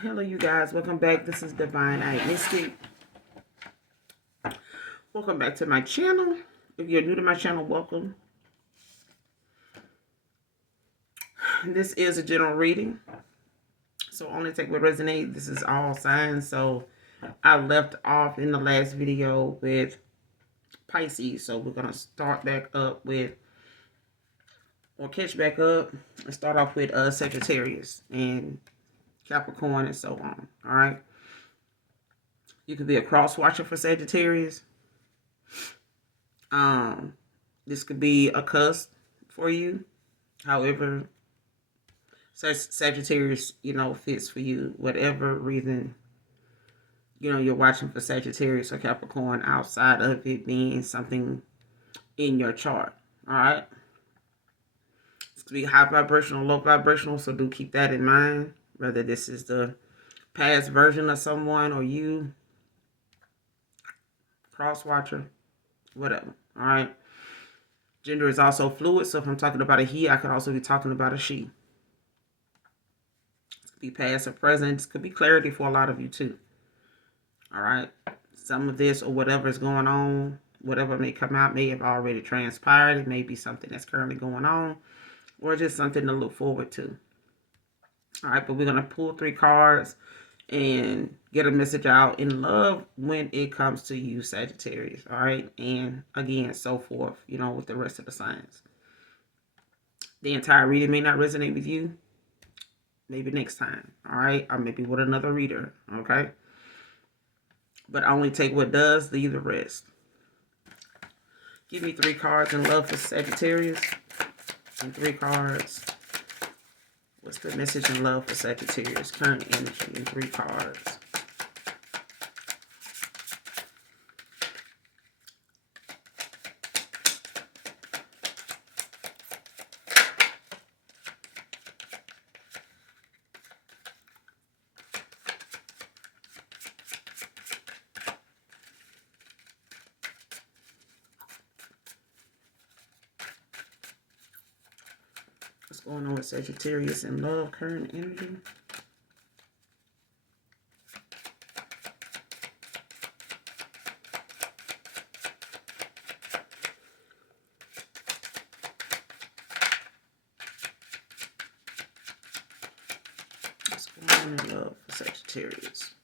Hello, you guys. Welcome back. This is Divine Eye Mystic. Welcome back to my channel. If you're new to my channel, welcome. This is a general reading, so only take what resonates. This is all signs. So I left off in the last video with Pisces, so we're gonna start back up with, or catch back up and start off with Sagittarius and Capricorn and so on. All right. You could be a cross watcher for Sagittarius. This could be a cusp for you. However, Sagittarius, fits for you. Whatever reason, you're watching for Sagittarius or Capricorn outside of it being something in your chart. All right. It's going to be high vibrational, low vibrational. So do keep that in mind. Whether this is the past version of someone or you, cross watcher, whatever. All right. Gender is also fluid. So if I'm talking about a he, I could also be talking about a she. It could be past or present. It could be clarity for a lot of you too. All right. Some of this or whatever is going on, whatever may come out may have already transpired. It may be something that's currently going on or just something to look forward to. All right. But we're going to pull 3 cards and get a message out in love when it comes to you, Sagittarius. All right. And again, so forth, with the rest of the signs. The entire reading may not resonate with you. Maybe next time. All right. Or maybe with another reader. Okay. But only take what does, leave the rest. Give me 3 cards in love for Sagittarius. And 3 cards. What's the message in love for Sagittarius? Current energy in 3 cards. What's going on with Sagittarius in love, current energy? What's going on in love for Sagittarius?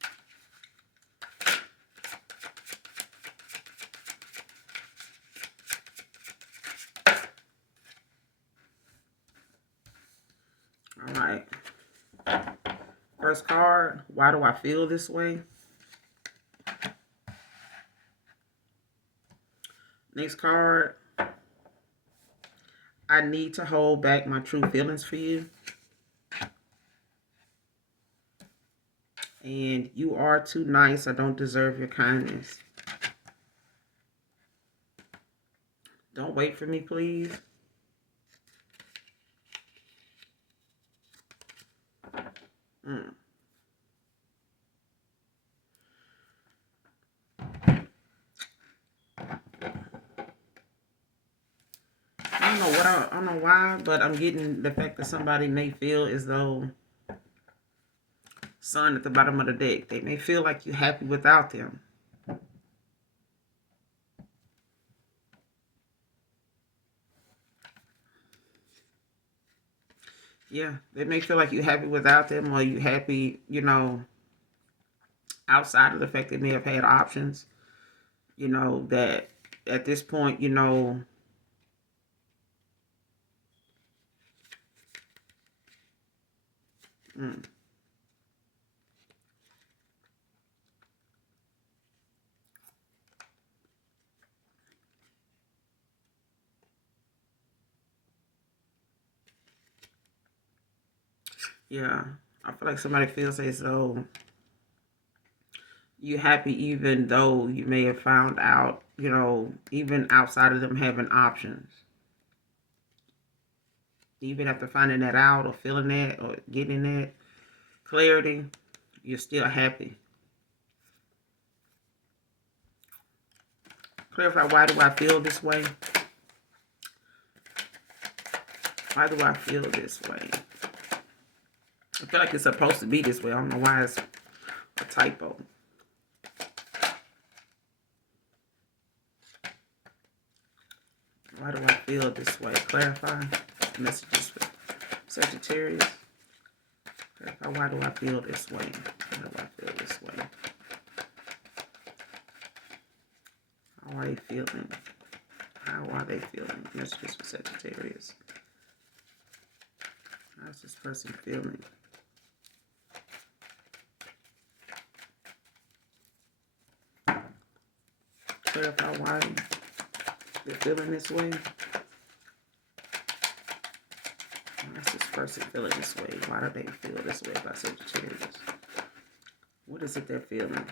All right. First card, why do I feel this way? Next card, I need to hold back my true feelings for you. And you are too nice. I don't deserve your kindness. Don't wait for me, please. I don't know why, but I'm getting the fact that somebody may feel as though Sun at the bottom of the deck. They may feel like you're happy without them. Yeah, they may feel like you're happy without them, or you happy, outside of the fact they may have had options, that at this point, yeah, I feel like somebody feels as though you're happy even though you may have found out, even outside of them having options. Even after finding that out or feeling that or getting that clarity, you're still happy. Clarify, why do I feel this way? Why do I feel this way? I feel like it's supposed to be this way. I don't know why it's a typo. Why do I feel this way? Clarify messages for Sagittarius. Clarify, why do I feel this way? Why do I feel this way? How are they feeling? How are they feeling? Messages for Sagittarius. How's this person feeling? Clarify why they're feeling this way. Why is this person feeling this way? Why do they feel this way about Sagittarius? What is it they're feeling?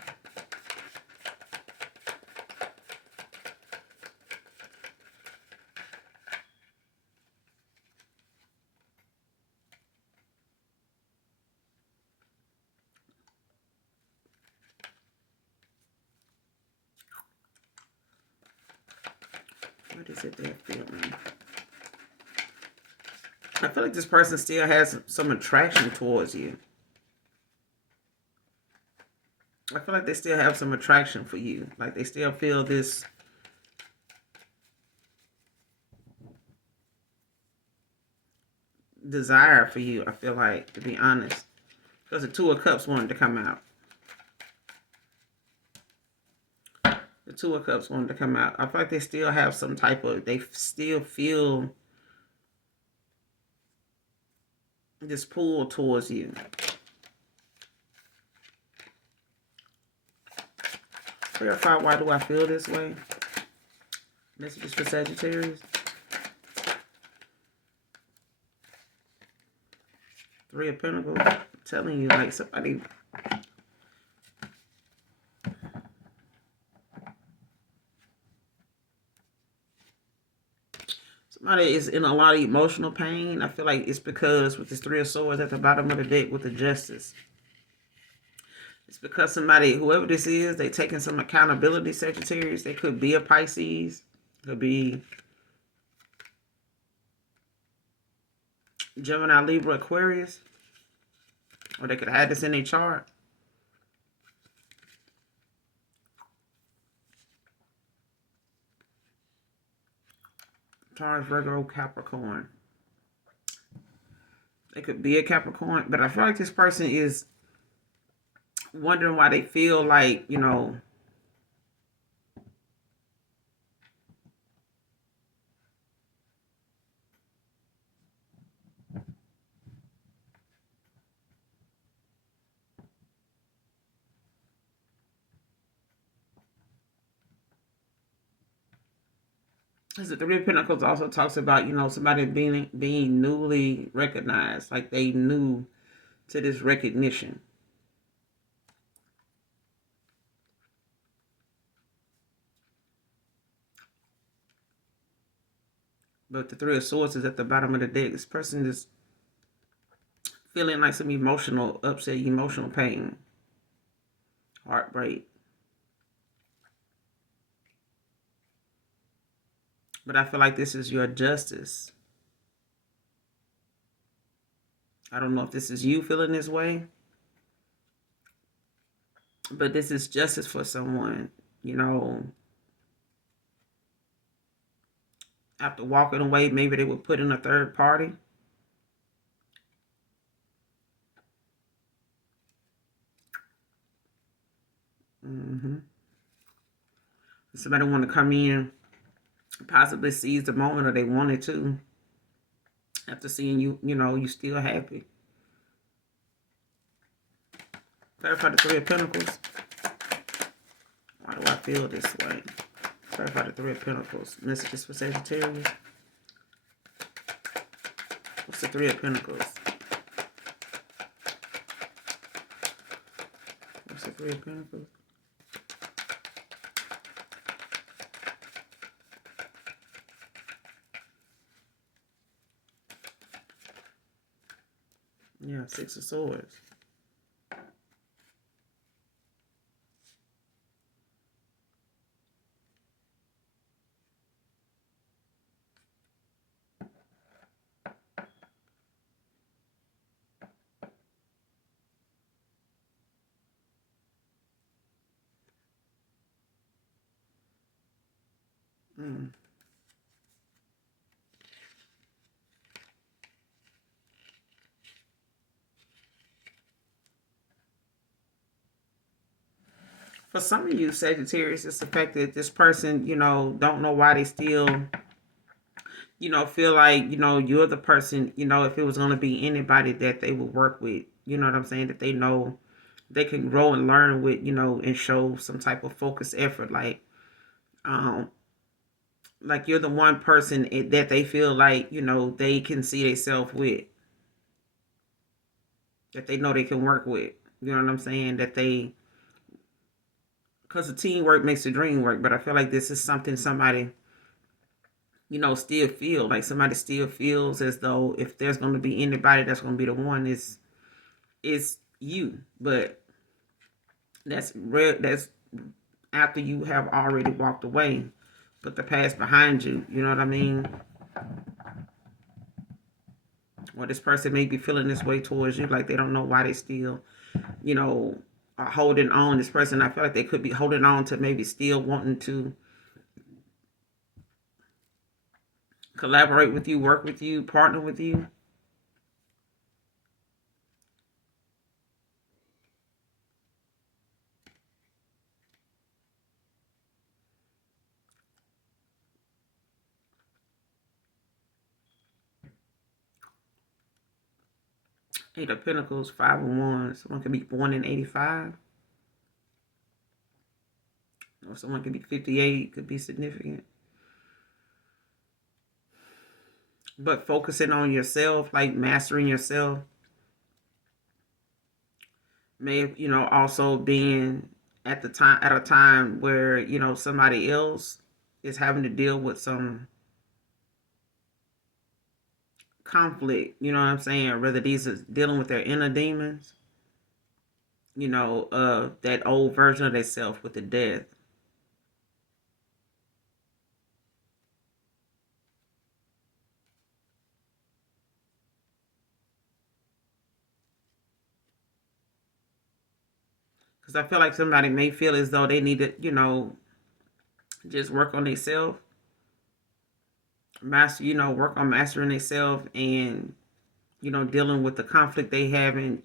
What is it they're feeling? I feel like this person still has some attraction towards you. I feel like they still have some attraction for you. Like they still feel this desire for you, I feel like, to be honest. Because the Two of Cups wanted to come out. The Two of Cups wanted to come out. I feel like they still have some type of, they still feel this pull towards you. Clarify, why do I feel this way? Messages for Sagittarius. Three of Pentacles. I'm telling you, like somebody... Somebody is in a lot of emotional pain. I feel like it's because with this Three of Swords at the bottom of the deck with the Justice. It's because somebody, whoever this is, they taking some accountability, Sagittarius. They could be a Pisces. Could be Gemini, Libra, Aquarius. Or they could have had this in their chart. Taurus, Virgo, Capricorn. They could be a Capricorn. But I feel like this person is wondering why they feel like, you know, because the Three of Pentacles also talks about, you know, somebody being newly recognized. Like they new to this recognition. But the Three of Swords is at the bottom of the deck. This person is feeling like some emotional upset, emotional pain, heartbreak. But I feel like this is your justice. I don't know if this is you feeling this way. But this is justice for someone, you know. After walking away, maybe they would put in a third party. Somebody want to come in, possibly seize the moment, or they wanted to. After seeing you, you know, you still happy. Clarify the Three of Pentacles. Why do I feel this way? Clarify the Three of Pentacles. Messages for Sagittarius. What's the Three of Pentacles? What's the Three of Pentacles? Yeah, Six of Swords. Mm. For some of you, Sagittarius, it's the fact that this person, don't know why they still, feel like, you're the person, if it was going to be anybody that they would work with, you know what I'm saying, that they know they can grow and learn with, and show some type of focused effort. Um, like you're the one person that they feel like, they can see themselves with, that they know they can work with. You know what I'm saying? That they, because the teamwork makes the dream work. But I feel like this is something somebody, still feel like somebody still feels as though if there's going to be anybody that's going to be the one, is you. But that's real. That's after you have already walked away, put the past behind you. You know what I mean? Or this person may be feeling this way towards you, like they don't know why they still, you know, are holding on. This person, I feel like they could be holding on to maybe still wanting to collaborate with you, work with you, partner with you. Eight of Pentacles, Five of Wands. Someone could be born in 85. Or someone could be 58. Could be significant. But focusing on yourself, like mastering yourself, may have, also being at a time where, somebody else is having to deal with some conflict, you know what I'm saying? Whether these is dealing with their inner demons, that old version of themselves with the death. Because I feel like somebody may feel as though they need to, just work on themselves, master, work on mastering themselves and, dealing with the conflict they have in,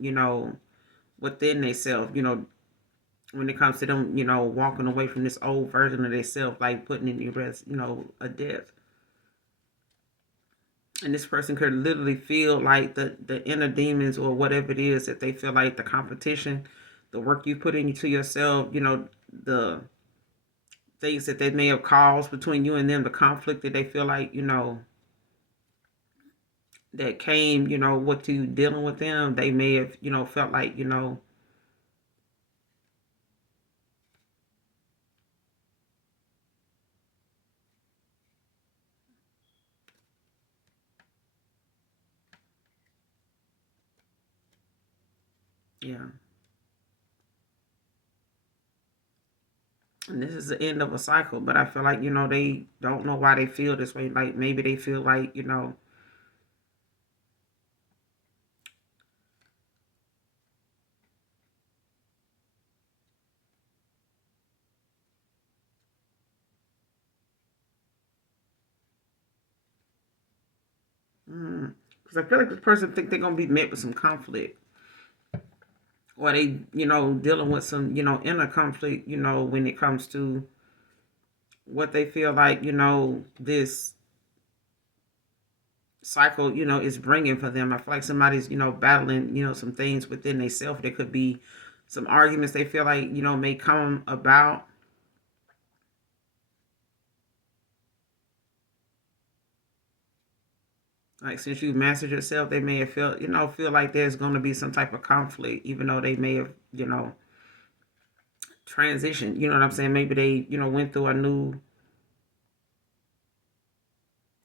within themselves, when it comes to them, walking away from this old version of themselves, like putting in the rest, a death. And this person could literally feel like the inner demons or whatever it is that they feel like the competition, the work you put into yourself, the things that they may have caused between you and them, the conflict that they feel like, that came, what you dealing with them, they may have, felt like, yeah. And this is the end of a cycle, but I feel like, they don't know why they feel this way. Like maybe they feel like, because I feel like this person think they're going to be met with some conflict. Or they, dealing with some, inner conflict, when it comes to what they feel like, this cycle, is bringing for them. I feel like somebody's, battling, some things within themselves. There could be some arguments they feel like, may come about. Like since you've mastered yourself, they may have feel like there's going to be some type of conflict, even though they may have, transitioned. You know what I'm saying? Maybe they, went through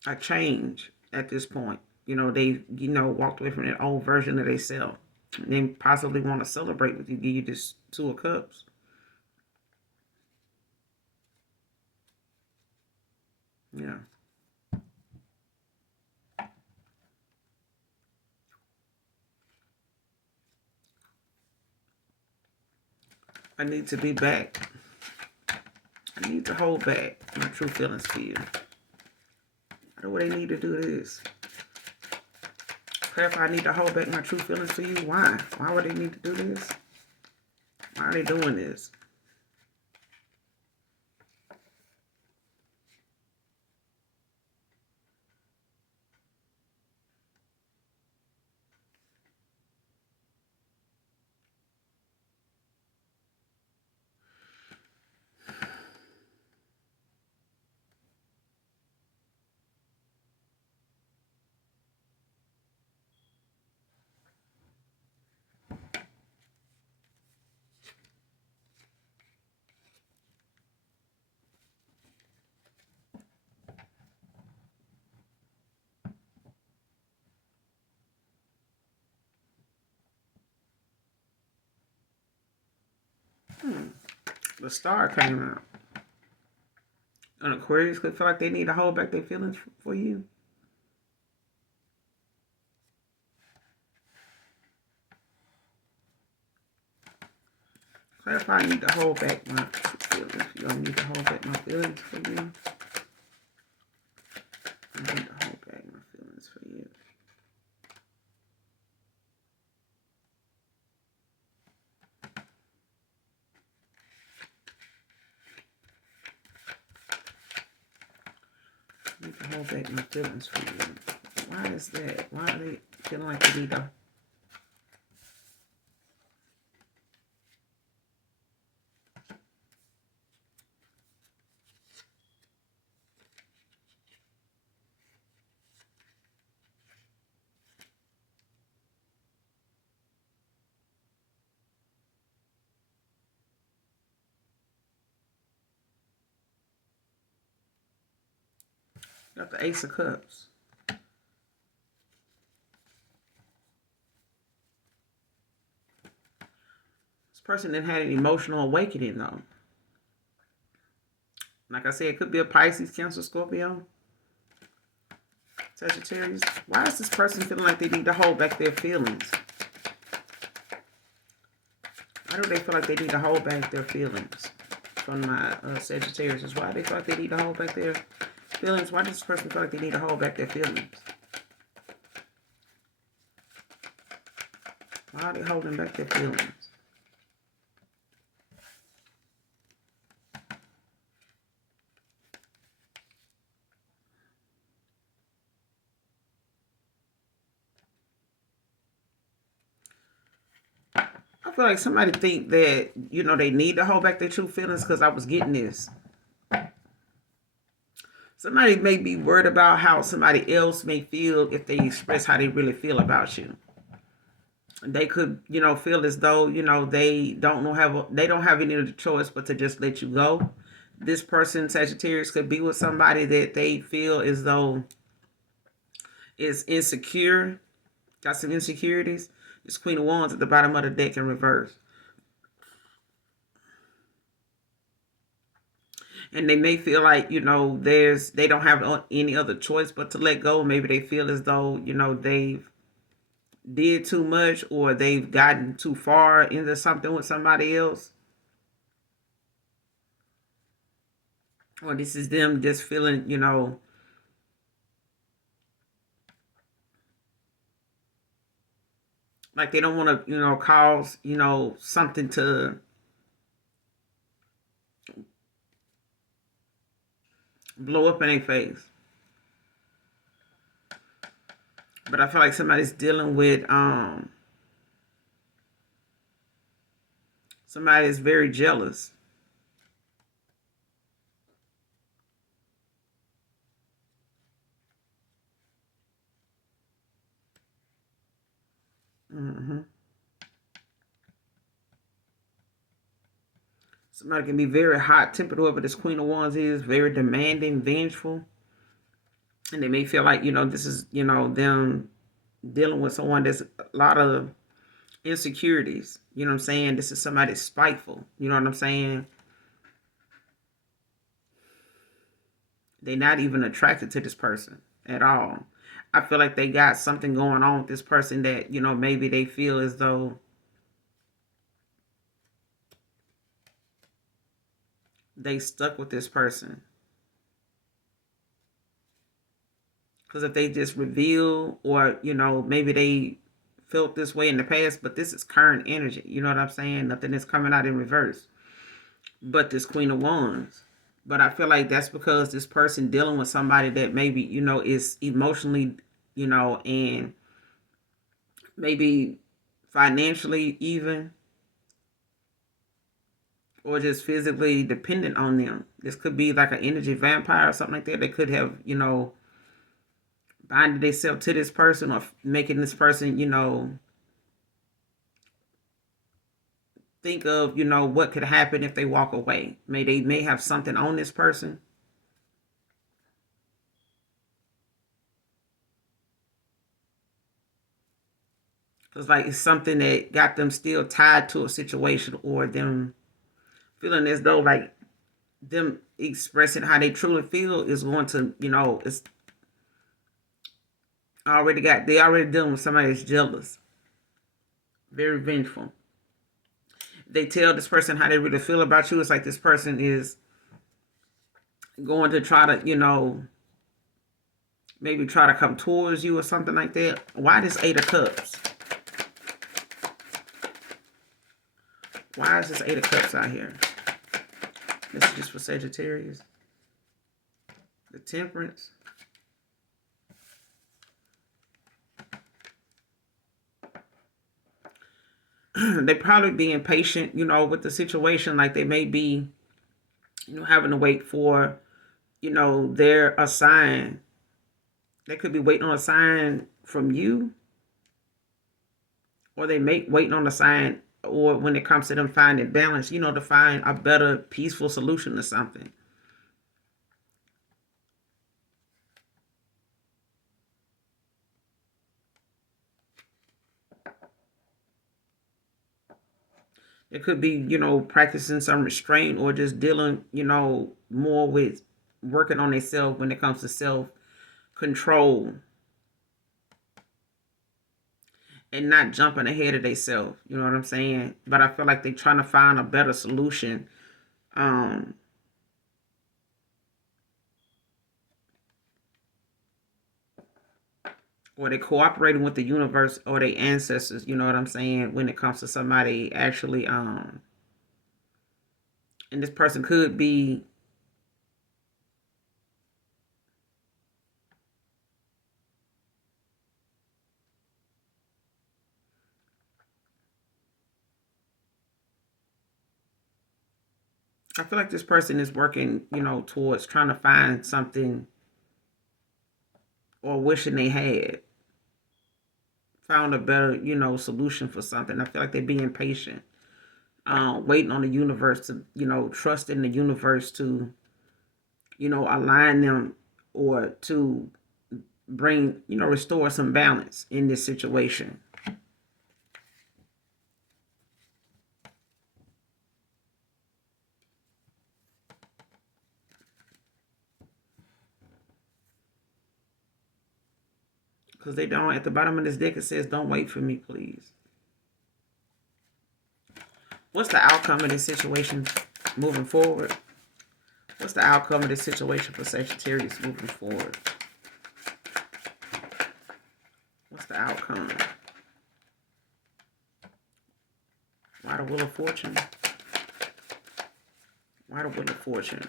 a change at this point. They, walked away from that old version of themselves. They possibly want to celebrate with you, give you this Two of Cups. Yeah. I need to be back. I need to hold back my true feelings for you. Why do they need to do this? Clarify, I need to hold back my true feelings for you. Why? Why would they need to do this? Why are they doing this? The star came out. An Aquarius could feel like they need to hold back their feelings for you. Clarify, I need to hold back my feelings. You don't need to hold back my feelings for you. I need to hold back my feelings for you. I need to hold back my feelings for you. Why is that? Why are they feeling like they need to? Got the Ace of Cups. This person didn't have an emotional awakening though. Like I said, it could be a Pisces, Cancer, Scorpio, Sagittarius. Why is this person feeling like they need to hold back their feelings? Why do they feel like they need to hold back their feelings? From my Sagittarius. Why do they feel like they need to hold back their feelings? Why does this person feel like they need to hold back their feelings? Why are they holding back their feelings? I feel like somebody think that, you know, they need to hold back their true feelings because I was getting this. Somebody may be worried about how somebody else may feel if they express how they really feel about you. They could, you know, feel as though, you know, they don't have any other choice but to just let you go. This person, Sagittarius, could be with somebody that they feel as though is insecure, got some insecurities. It's Queen of Wands at the bottom of the deck in reverse. And they may feel like, you know, they don't have any other choice but to let go. Maybe they feel as though, you know, they've did too much or they've gotten too far into something with somebody else. Or this is them just feeling, you know, like they don't want to, you know, cause, you know, something to blow up in their face. But I feel like somebody's dealing with somebody is very jealous. Mm-hmm. Somebody can be very hot-tempered, whoever this Queen of Wands is, very demanding, vengeful. And they may feel like, you know, this is, you know, them dealing with someone that's a lot of insecurities. You know what I'm saying? This is somebody spiteful. You know what I'm saying? They're not even attracted to this person at all. I feel like they got something going on with this person that, you know, maybe they feel as though they stuck with this person. Because if they just reveal, or, maybe they felt this way in the past, but this is current energy. You know what I'm saying? Nothing is coming out in reverse. But this Queen of Wands. But I feel like that's because this person dealing with somebody that maybe, is emotionally, and maybe financially even, or just physically dependent on them. This could be like an energy vampire or something like that. They could have, binding themselves to this person, or making this person, think of, what could happen if they walk away. They may have something on this person. Because like it's something that got them still tied to a situation, or them feeling as though like them expressing how they truly feel is going to, it's they already dealing with somebody that's jealous, very vengeful. They tell this person how they really feel about you. It's like this person is going to try to, maybe try to come towards you or something like that. Why this Eight of Cups? Why is this Eight of Cups out here? This is just for Sagittarius. The Temperance. They probably be impatient, with the situation. Like they may be, having to wait for, a sign. They could be waiting on a sign from you, or they may waiting on a sign, or when it comes to them finding balance, to find a better, peaceful solution to something. It could be, practicing some restraint, or just dealing, more with working on themselves when it comes to self control, and not jumping ahead of themselves. You know what I'm saying? But I feel like they're trying to find a better solution. Um, or they cooperating with the universe or their ancestors. You know what I'm saying? When it comes to somebody actually, and this person could be, I feel like this person is working, towards trying to find something, or wishing they had found a better, solution for something. I feel like they're being patient, waiting on the universe to, trust in the universe to, align them, or to bring, restore some balance in this situation. Because they don't, at the bottom of this deck, it says, don't wait for me, please. What's the outcome of this situation moving forward? What's the outcome of this situation for Sagittarius moving forward? What's the outcome? Why the Wheel of Fortune? Why the Wheel of Fortune?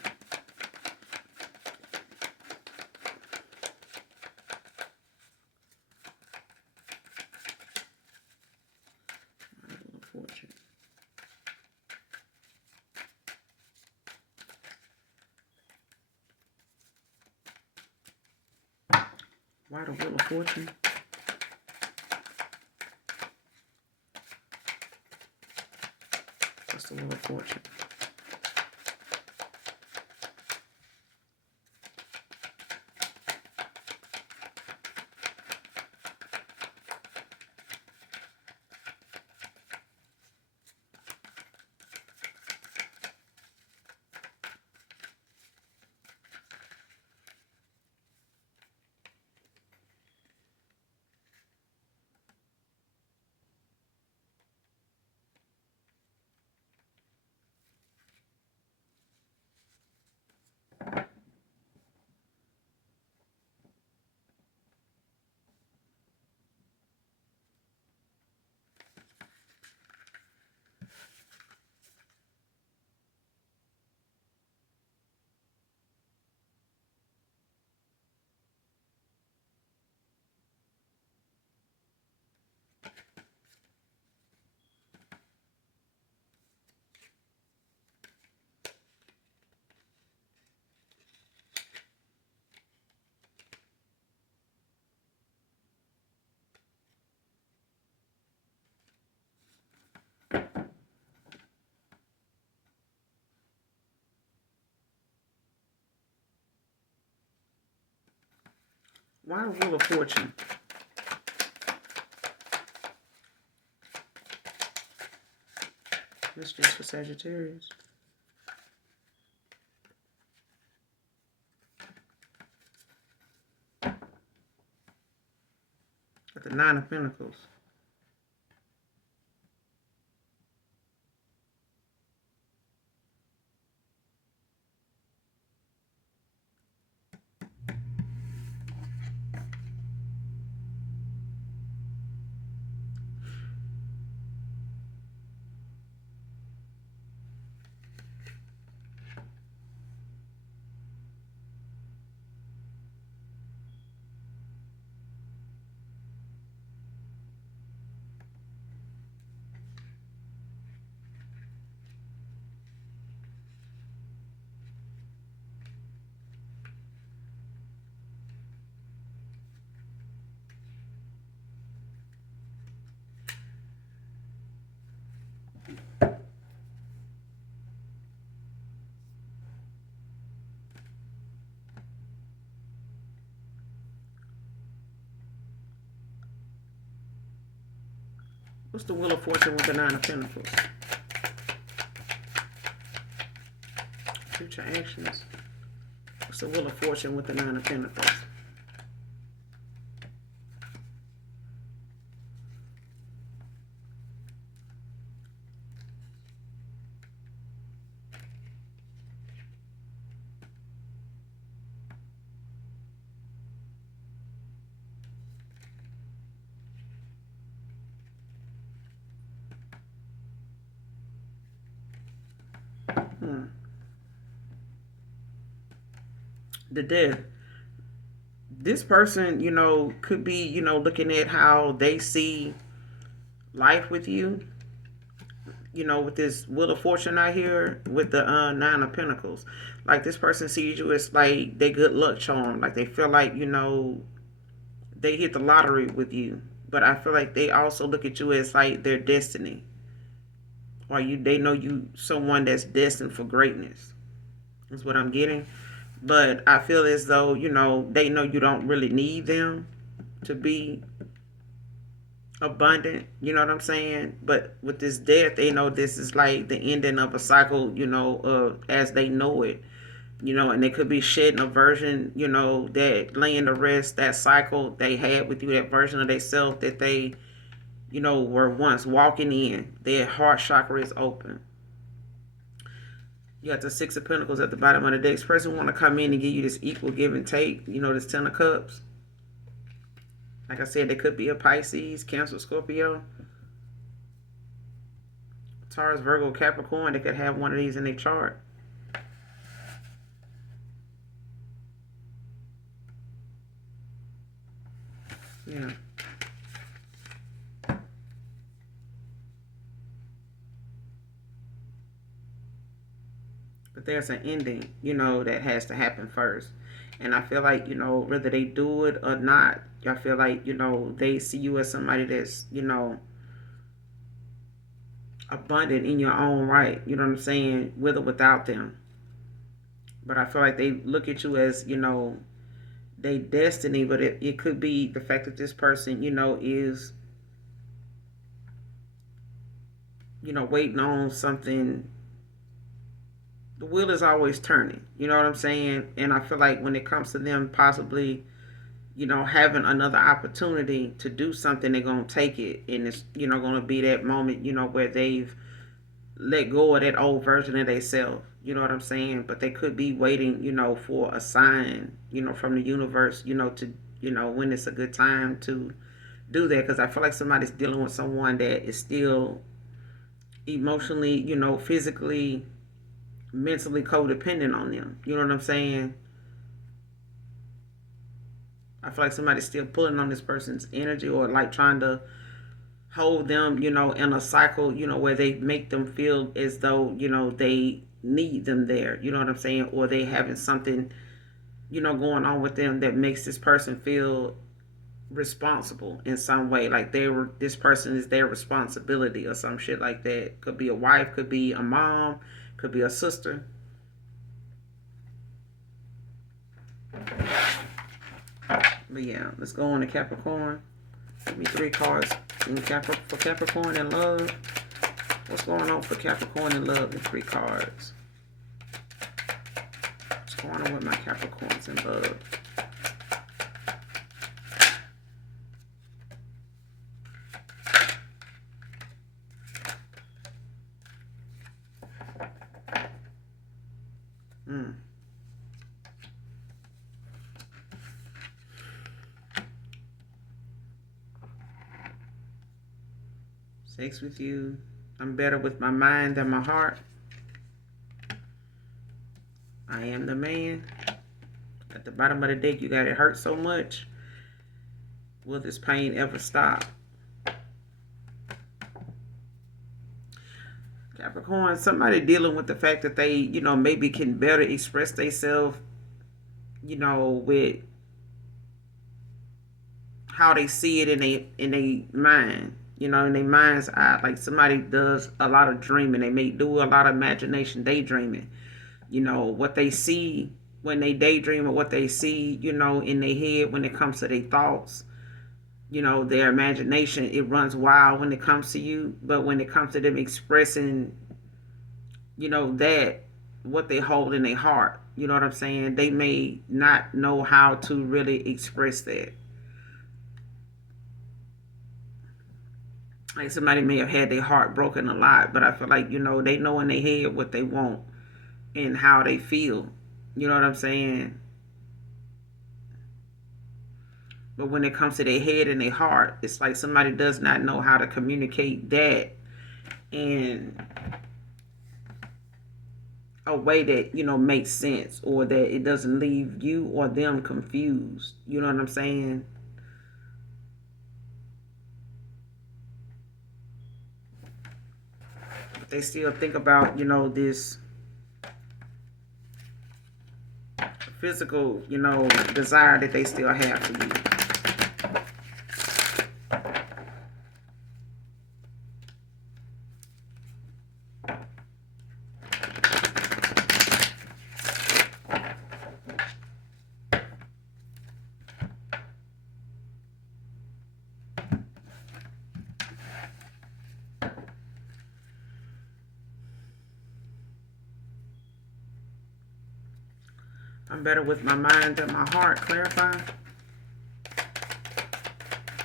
Why the Wheel of Fortune? Why the Wheel of Fortune? What's the Wheel of Fortune? Why the Wheel of Fortune? This just for Sagittarius. At the Nine of Pentacles. What's the Wheel of Fortune with the Nine of Pentacles? Future actions. What's the Wheel of Fortune with the Nine of Pentacles? The Death. This person, you know, could be, you know, looking at how they see life with you. You know, with this Wheel of Fortune out here with the Nine of Pentacles. Like, this person sees you as like they good luck charm. Like, they feel like, you know, they hit the lottery with you. But I feel like they also look at you as like their destiny. Or they know you someone that's destined for greatness. Is what I'm getting. But I feel as though, you know, they know you don't really need them to be abundant. You know what I'm saying? But with this death, they know this is like the ending of a cycle, you know, as they know it. You know, and they could be shedding a version, you know, that laying to rest that cycle they had with you, that version of themselves that they, you know, were once walking in. Their heart chakra is open. You got the Six of Pentacles at the bottom of the deck. This person want to come in and give you this equal give and take. You know, this Ten of Cups. Like I said, they could be a Pisces, Cancer, Scorpio, Taurus, Virgo, Capricorn. They could have one of these in their chart. Yeah. But there's an ending, you know, that has to happen first. And I feel like, you know, whether they do it or not, I feel like, you know, they see you as somebody that's, you know, abundant in your own right. You know what I'm saying? With or without them. But I feel like they look at you as, you know, they destiny. But it could be the fact that this person, you know, is, you know, waiting on something. The wheel is always turning. You know what I'm saying? And I feel like when it comes to them possibly, you know, having another opportunity to do something, they're going to take it. And it's, you know, going to be that moment, you know, where they've let go of that old version of themselves. You know what I'm saying? But they could be waiting, you know, for a sign, you know, from the universe, you know, to, you know, when it's a good time to do that. Because I feel like somebody's dealing with someone that is still emotionally, you know, physically, mentally codependent on them. You know what I'm saying? I feel like somebody's still pulling on this person's energy or like trying to hold them, you know, in a cycle, you know, where they make them feel as though, you know, they need them there. You know what I'm saying? Or they having something, you know, going on with them that makes this person feel responsible in some way. Like this person is their responsibility or some shit like that. Could be a wife, could be a mom, could be a sister. But yeah, let's go on to Capricorn. Give me 3 cards for Capricorn in love. What's going on for Capricorn in love in 3 cards? What's going on with my Capricorns in love? Sex with you. I'm better with my mind than my heart. I am the man. At the bottom of the deck, you got it hurt so much. Will this pain ever stop? Capricorn, somebody dealing with the fact that they, maybe can better express themselves, with how they see it in their mind, in their mind's eye. Like somebody does a lot of dreaming. They may do a lot of imagination, daydreaming. What they see when they daydream, or what they see, in their head when it comes to their thoughts. Their imagination, it runs wild when it comes to you. But when it comes to them expressing, that what they hold in their heart, you know what I'm saying? They may not know how to really express that. Like somebody may have had their heart broken a lot, but I feel like, they know in their head what they want and how they feel. You know what I'm saying? But when it comes to their head and their heart, it's like somebody does not know how to communicate that in a way that, makes sense, or that it doesn't leave you or them confused. You know what I'm saying? They still think about, this physical, desire that they still have for you. I'm better with my mind than my heart. Clarify.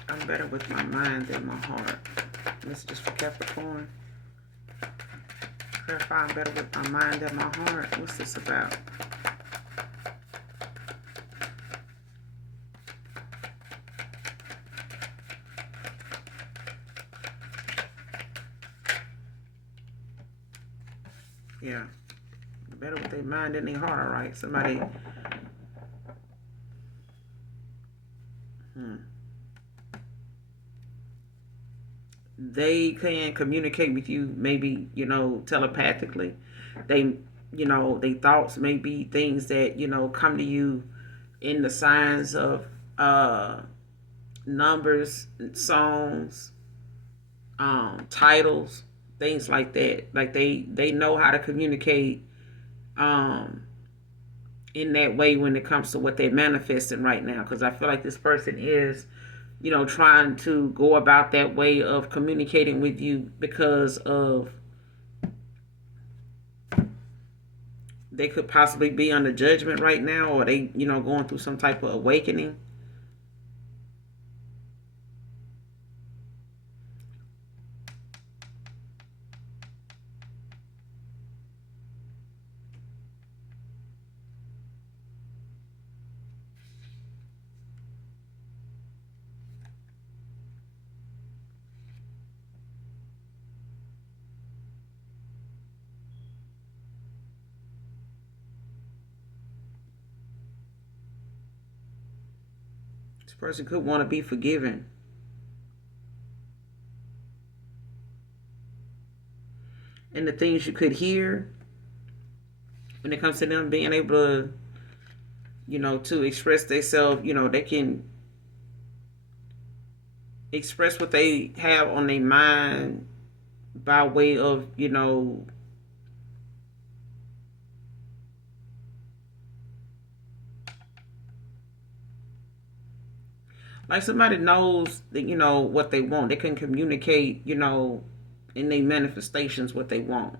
I'm better with my mind than my heart. Messages for Capricorn. Clarify. I'm better with my mind than my heart. What's this about? Yeah. Better with their mind than their heart, all right? Somebody... They can communicate with you, maybe, telepathically. They, their thoughts may be things that, come to you in the signs of numbers, songs, titles, things like that. Like they know how to communicate in that way when it comes to what they're manifesting right now. Because I feel like this person is, trying to go about that way of communicating with you because of they could possibly be under judgment right now, or they, going through some type of awakening. This person could want to be forgiven. And the things you could hear when it comes to them being able to, to express themselves, they can express what they have on their mind by way of, Like somebody knows that, you know, what they want. They can communicate, you know, in their manifestations what they want.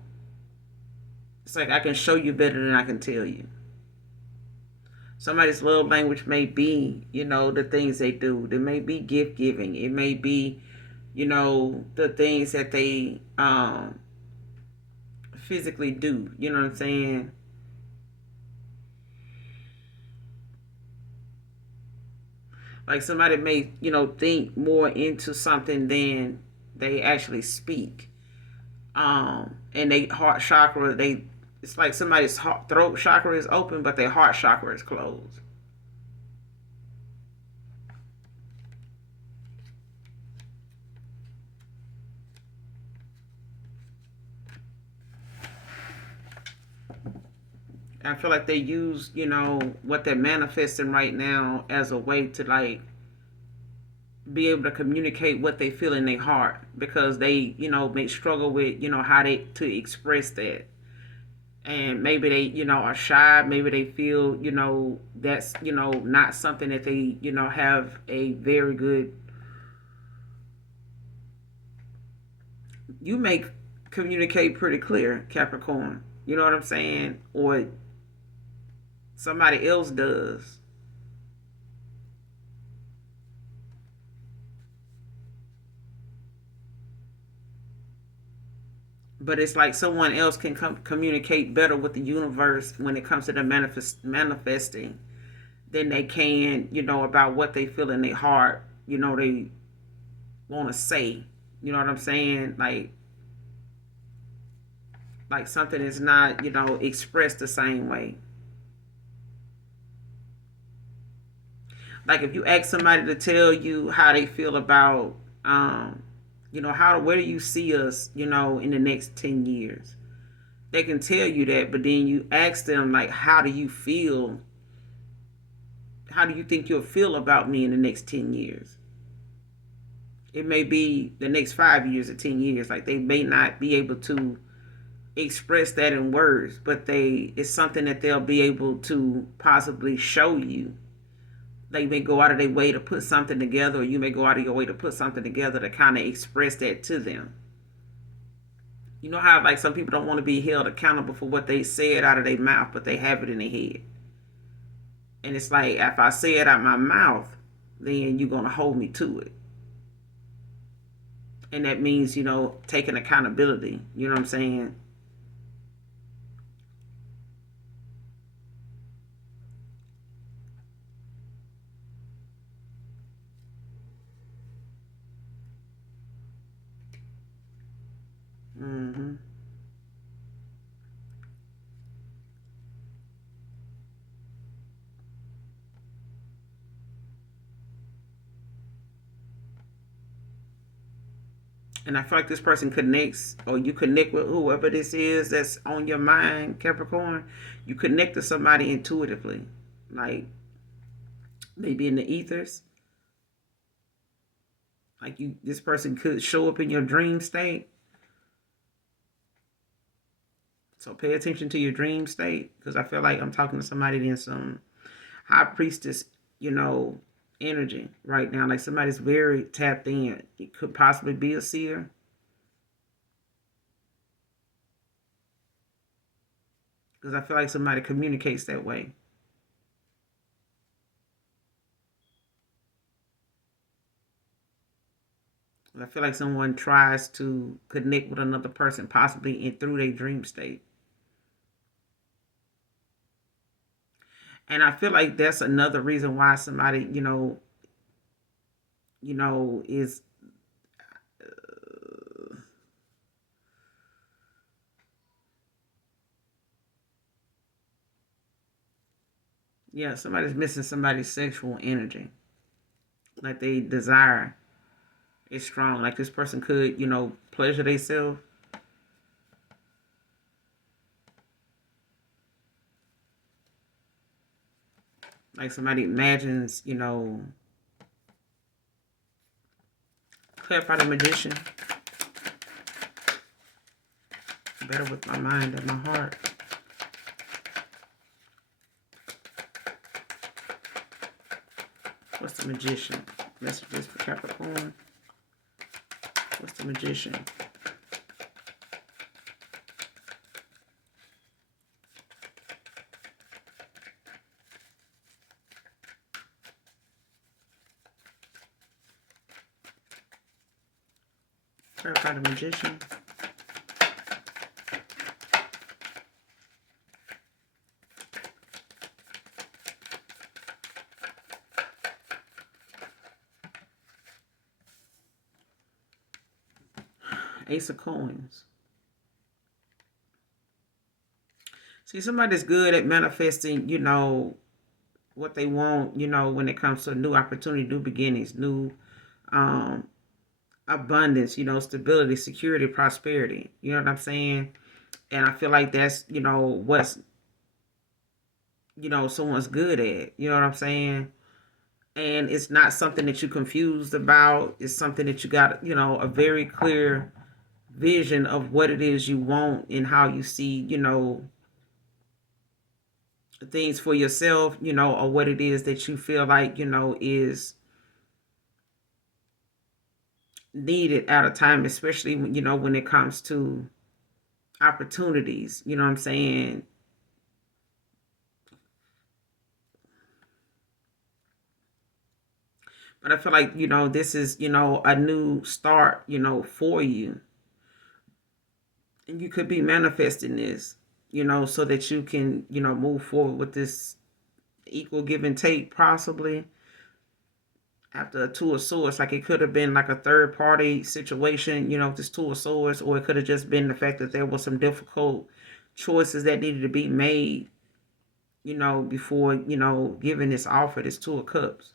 It's like I can show you better than I can tell you. Somebody's love language may be, you know, the things they do. It may be gift giving. It may be, you know, the things that they physically do. You know what I'm saying? Like somebody may, you know, think more into something than they actually speak. And they heart chakra, they it's like somebody's throat chakra is open, but their heart chakra is closed. I feel like they use, you know, what they're manifesting right now as a way to like be able to communicate what they feel in their heart, because they, you know, may struggle with, you know, how they to express that. And maybe they, you know, are shy. Maybe they feel, you know, that's, you know, not something that they, you know, have a very good. You may communicate pretty clear, Capricorn. You know what I'm saying? Or somebody else does. But it's like someone else can communicate better with the universe when it comes to the manifesting than they can, you know, about what they feel in their heart. You know, they want to say. You know what I'm saying? Like something is not, you know, expressed the same way. Like if you ask somebody to tell you how they feel about, you know, where do you see us, you know, in the next 10 years? They can tell you that, but then you ask them, like, how do you feel? How do you think you'll feel about me in the next 10 years? It may be the next 5 years or 10 years. Like they may not be able to express that in words, but it's something that they'll be able to possibly show you. They may go out of their way to put something together, or you may go out of your way to put something together to kind of express that to them. You know how like some people don't want to be held accountable for what they said out of their mouth, but they have it in their head. And it's like, if I say it out my mouth, then you're going to hold me to it. And that means, you know, taking accountability. You know what I'm saying? Mm-hmm. And I feel like this person connects, or you connect with whoever this is that's on your mind, Capricorn. You connect to somebody intuitively, like maybe in the ethers. Like this person could show up in your dream state. So pay attention to your dream state, because I feel like I'm talking to somebody in some high priestess, you know, energy right now. Like somebody's very tapped in. It could possibly be a seer. Because I feel like somebody communicates that way. I feel like someone tries to connect with another person, possibly through their dream state. And I feel like that's another reason why somebody, is yeah, somebody's missing somebody's sexual energy. Like they desire is strong. Like this person could, pleasure themselves. Like somebody imagines, clarify the magician. Better with my mind and my heart. What's the magician? Messages for Capricorn. What's the Magician? Clarify the Magician. Ace of Coins. See, somebody's good at manifesting, what they want, when it comes to new opportunity, new beginnings, new abundance, stability, security, prosperity. You know what I'm saying? And I feel like that's, what's, someone's good at. You know what I'm saying? And it's not something that you're confused about. It's something that you got, a very clear vision of what it is you want and how you see, things for yourself, or what it is that you feel like, is needed at a time, especially, when it comes to opportunities, you know what I'm saying? But I feel like, this is, a new start, for you. And you could be manifesting this, so that you can, move forward with this equal give and take, possibly after a Two of Swords. Like it could have been like a third party situation, this Two of Swords, or it could have just been the fact that there was some difficult choices that needed to be made, before, giving this offer, this Two of Cups.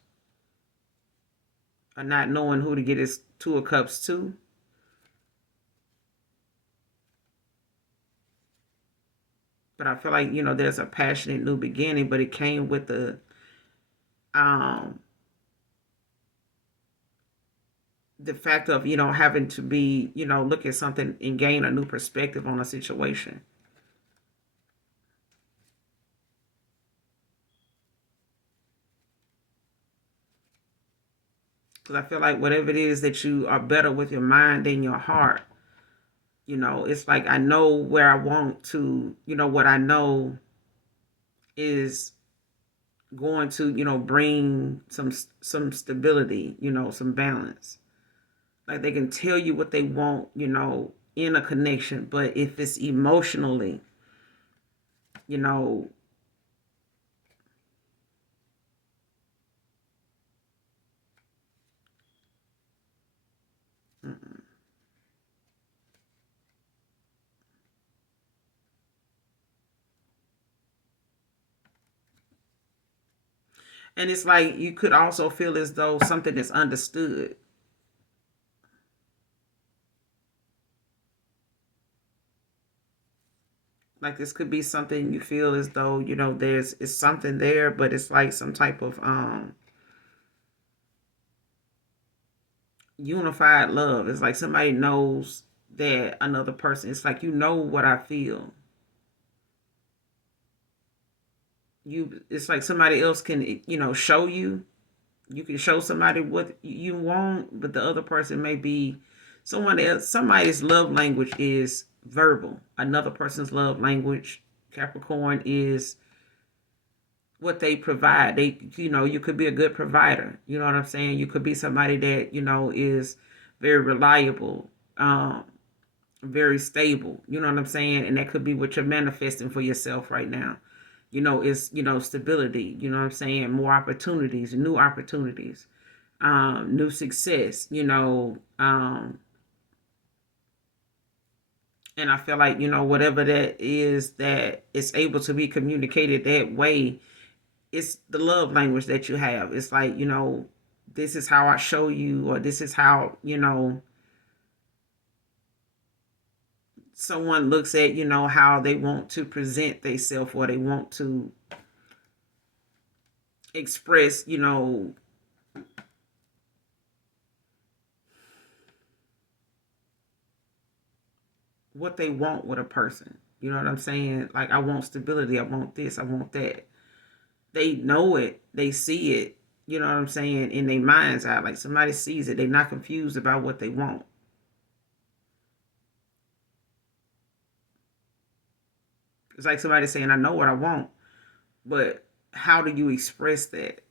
Or not knowing who to get this Two of Cups to. But I feel like, there's a passionate new beginning, but it came with the fact of, having to be, look at something and gain a new perspective on a situation. Because I feel like whatever it is that you are better with your mind than your heart, it's like I know where I want to, what I know is going to, bring some stability, some balance. Like they can tell you what they want, in a connection, but if it's emotionally, you know, mm-mm. And it's like you could also feel as though something is understood. Like this could be something you feel as though, there's is something there, but it's like some type of unified love. It's like somebody knows that another person, it's like what I feel. It's like somebody else can, show you. You can show somebody what you want, but the other person may be someone else. Somebody's love language is verbal. Another person's love language, Capricorn, is what they provide. You could be a good provider. You know what I'm saying? You could be somebody that, is very reliable, very stable. You know what I'm saying? And that could be what you're manifesting for yourself right now. Is, stability, what I'm saying? More opportunities, new opportunities, new success, and I feel like, whatever that is that is able to be communicated that way, it's the love language that you have. It's like, this is how I show you, or this is how, someone looks at, how they want to present themselves, or they want to express, what they want with a person. You know what I'm saying? Like, I want stability. I want this. I want that. They know it. They see it. you know what I'm saying, in their mind's eye. Like somebody sees it, they're not confused about what they want. It's like somebody saying, I know what I want, but how do you express that?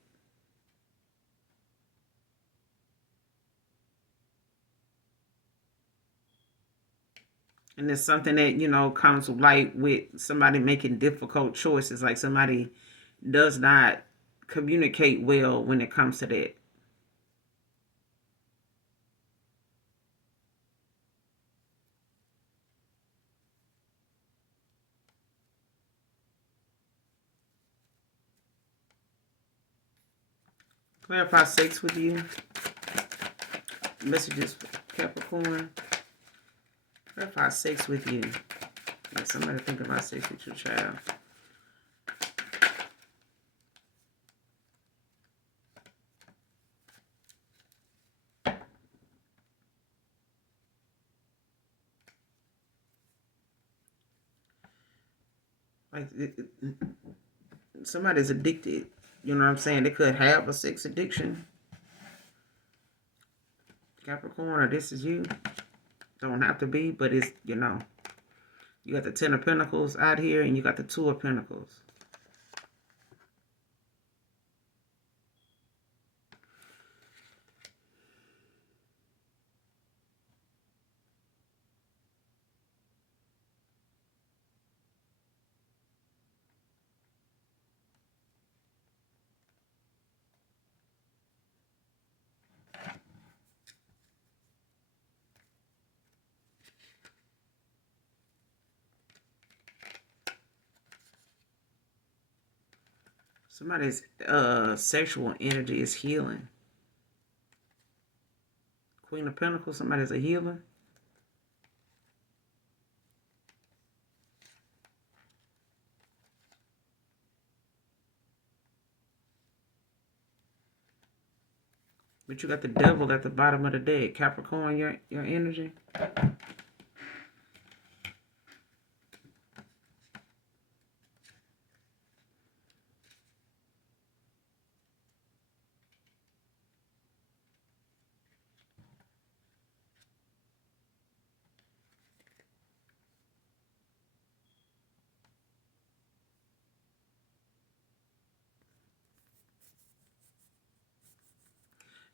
And it's something that, comes like with somebody making difficult choices. Like somebody does not communicate well when it comes to that. Clarify sex with you. Messages for Capricorn. Clarify sex with you. Like somebody think about sex with your child. Like somebody's addicted. You know what I'm saying? They could have a sex addiction. Capricorn, or this is you. Don't have to be, but it's, you got the Ten of Pentacles out here and you got the Two of Pentacles. Somebody's sexual energy is healing. Queen of Pentacles, somebody's a healer. But you got the devil at the bottom of the deck. Capricorn, your energy.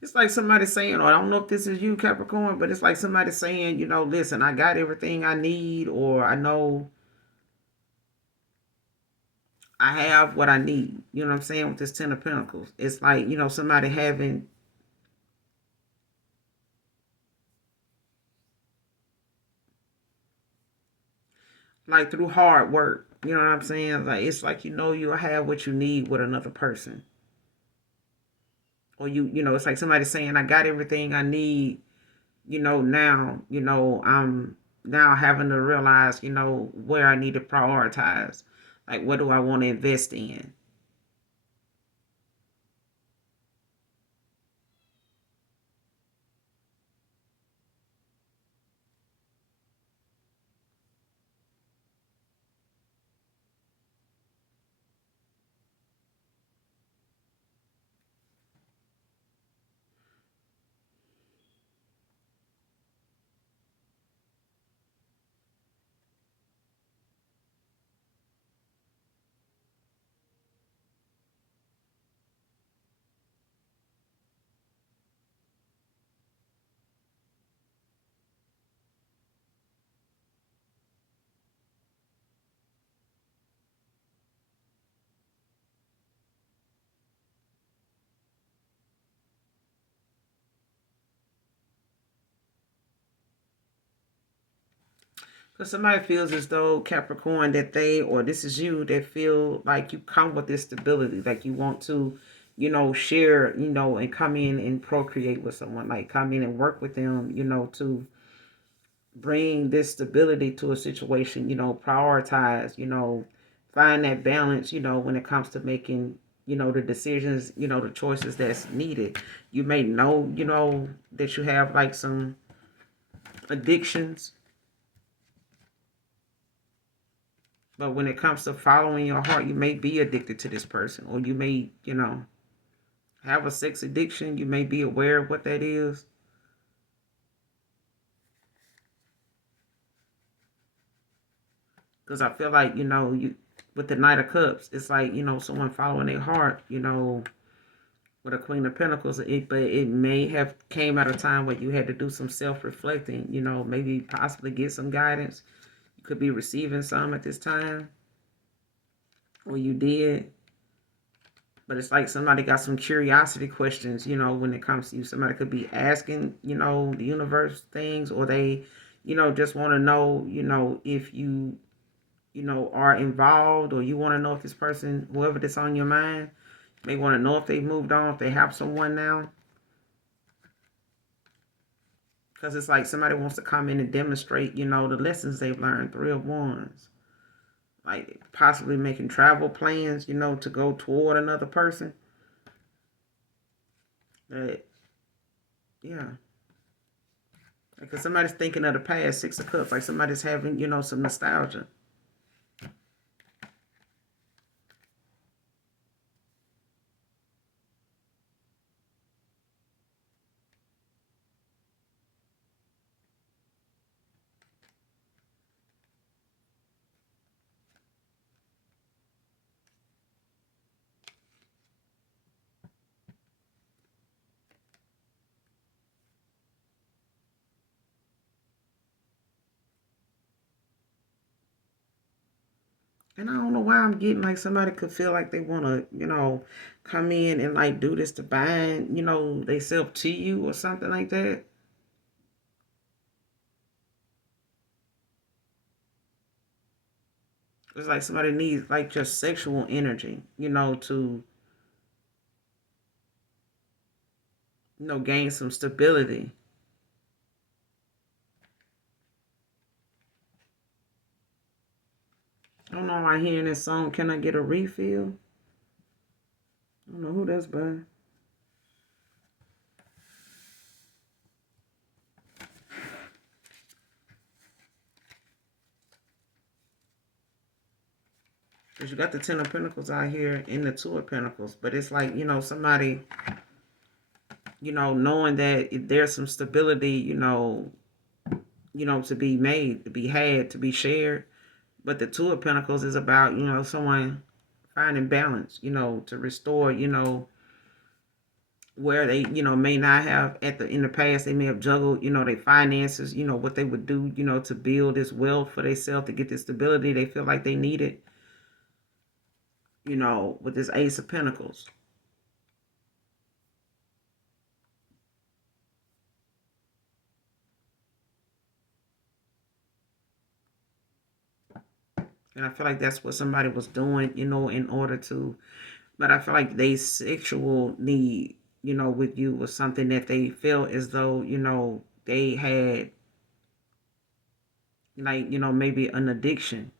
It's like somebody saying, or I don't know if this is you, Capricorn, but it's like somebody saying, listen, I got everything I need, or I know I have what I need. You know what I'm saying? With this Ten of Pentacles. It's like, somebody having, like through hard work. You know what I'm saying? Like it's like you'll have what you need with another person. Or it's like somebody saying, I got everything I need, now, I'm now having to realize, where I need to prioritize. Like what do I want to invest in? Because somebody feels as though, Capricorn, that they, or this is you, that feel like you come with this stability, like you want to, share, and come in and procreate with someone, like come in and work with them, to bring this stability to a situation, prioritize, find that balance, when it comes to making, the decisions, the choices that's needed. You may know, that you have like some addictions. But when it comes to following your heart, you may be addicted to this person, or you may, have a sex addiction. You may be aware of what that is. Because I feel like, you with the Knight of Cups, it's like, someone following their heart, with a Queen of Pentacles. But it may have came at a time where you had to do some self-reflecting, maybe possibly get some guidance. You could be receiving some at this time, or you did. But it's like somebody got some curiosity questions, when it comes to you. Somebody could be asking, the universe things, or they, just want to know, if you, are involved, or you want to know if this person, whoever that's on your mind, may want to know if they moved on, if they have someone now. Because it's like somebody wants to come in and demonstrate, the lessons they've learned. Three of Wands. Like possibly making travel plans, to go toward another person. Yeah. Because somebody's thinking of the past. Six of Cups. Like somebody's having, some nostalgia. And I don't know why I'm getting like somebody could feel like they want to, come in and like do this to bind, they self to you or something like that. It's like somebody needs like just sexual energy, to, gain some stability. I don't know why hearing this song, Can I Get a Refill? I don't know who that's by. Because you got the Ten of Pentacles out here and the Two of Pentacles. But it's like, somebody, knowing that there's some stability, to be made, to be had, to be shared. But the Two of Pentacles is about, someone finding balance, to restore, where they, may not have in the past, they may have juggled, their finances, what they would do, to build this wealth for themselves, to get this stability they feel like they need it, with this Ace of Pentacles. And I feel like that's what somebody was doing, in order to, but I feel like they sexual need, with you was something that they felt as though, they had, like, maybe an addiction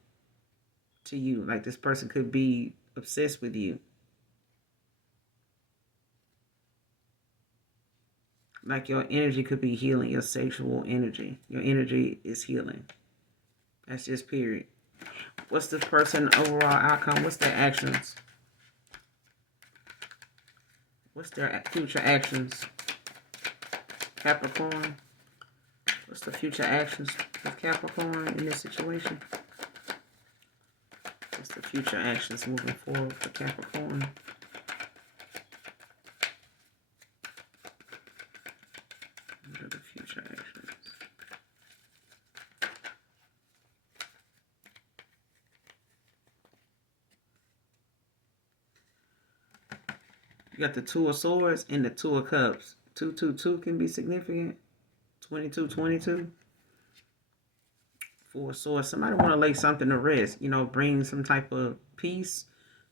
to you. Like this person could be obsessed with you. Like your energy could be healing, your sexual energy. Your energy is healing. That's just period. What's this person overall outcome? What's their actions? What's their future actions? Capricorn. What's the future actions of Capricorn in this situation? What's the future actions moving forward for Capricorn? What are the future actions? You got the Two of Swords and the Two of Cups. 222 can be significant. 2222. Four of Swords. Somebody want to lay something to rest. Bring some type of peace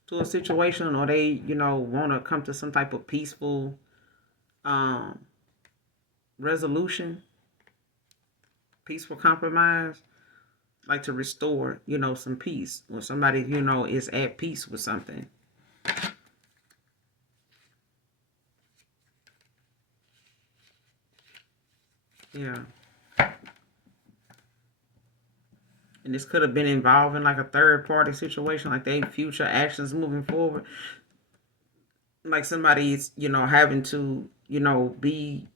to a situation, or they, want to come to some type of peaceful resolution, peaceful compromise, like to restore, some peace, or somebody, is at peace with something. Yeah. And this could have been involving like a third party situation, like they future actions moving forward. like somebody's, having to, be,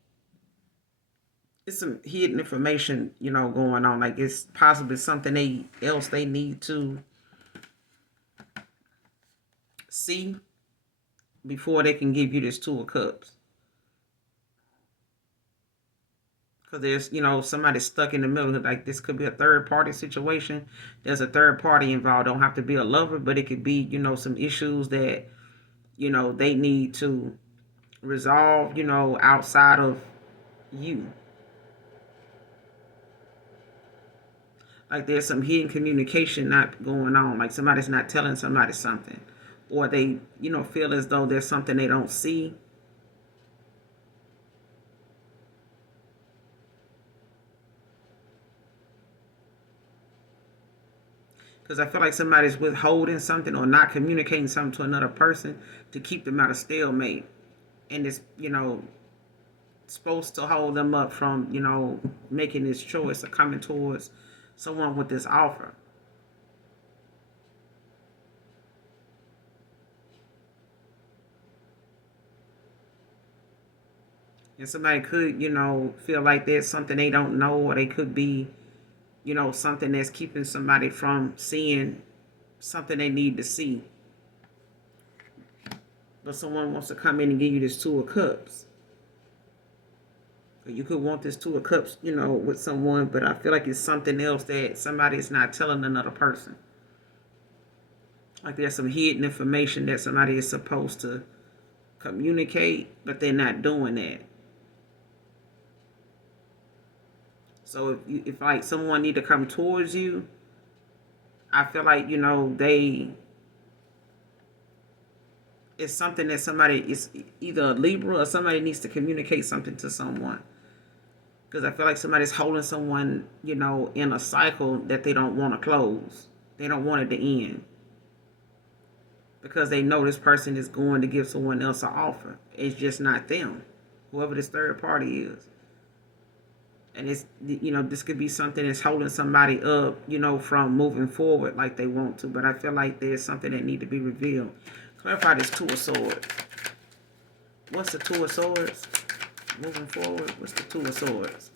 it's some hidden information, going on. Like it's possibly something they need to see before they can give you this Two of Cups. Because there's, somebody stuck in the middle. Like this could be a third party situation. There's a third party involved. Don't have to be a lover, but it could be, some issues that, they need to resolve, outside of you. Like there's some hidden communication not going on. Like somebody's not telling somebody something. Or they, feel as though there's something they don't see. Because I feel like somebody's withholding something or not communicating something to another person to keep them out of stalemate. And it's, supposed to hold them up from, making this choice or coming towards someone with this offer. And somebody could, feel like there's something they don't know, or they could be, something that's keeping somebody from seeing something they need to see. But someone wants to come in and give you this Two of Cups. You could want this Two of Cups, with someone, but I feel like it's something else that somebody's not telling another person. Like there's some hidden information that somebody is supposed to communicate, but they're not doing that. So if like someone need to come towards you, I feel like, it's something that somebody is either a Libra or somebody needs to communicate something to someone. Because I feel like somebody's holding someone, in a cycle that they don't want to close. They don't want it to end. Because they know this person is going to give someone else an offer. It's just not them. Whoever this third party is. And it's, this could be something that's holding somebody up, from moving forward like they want to. But I feel like there's something that need to be revealed. Clarify this Two of Swords. What's the Two of Swords? Moving forward, what's the Two of Swords?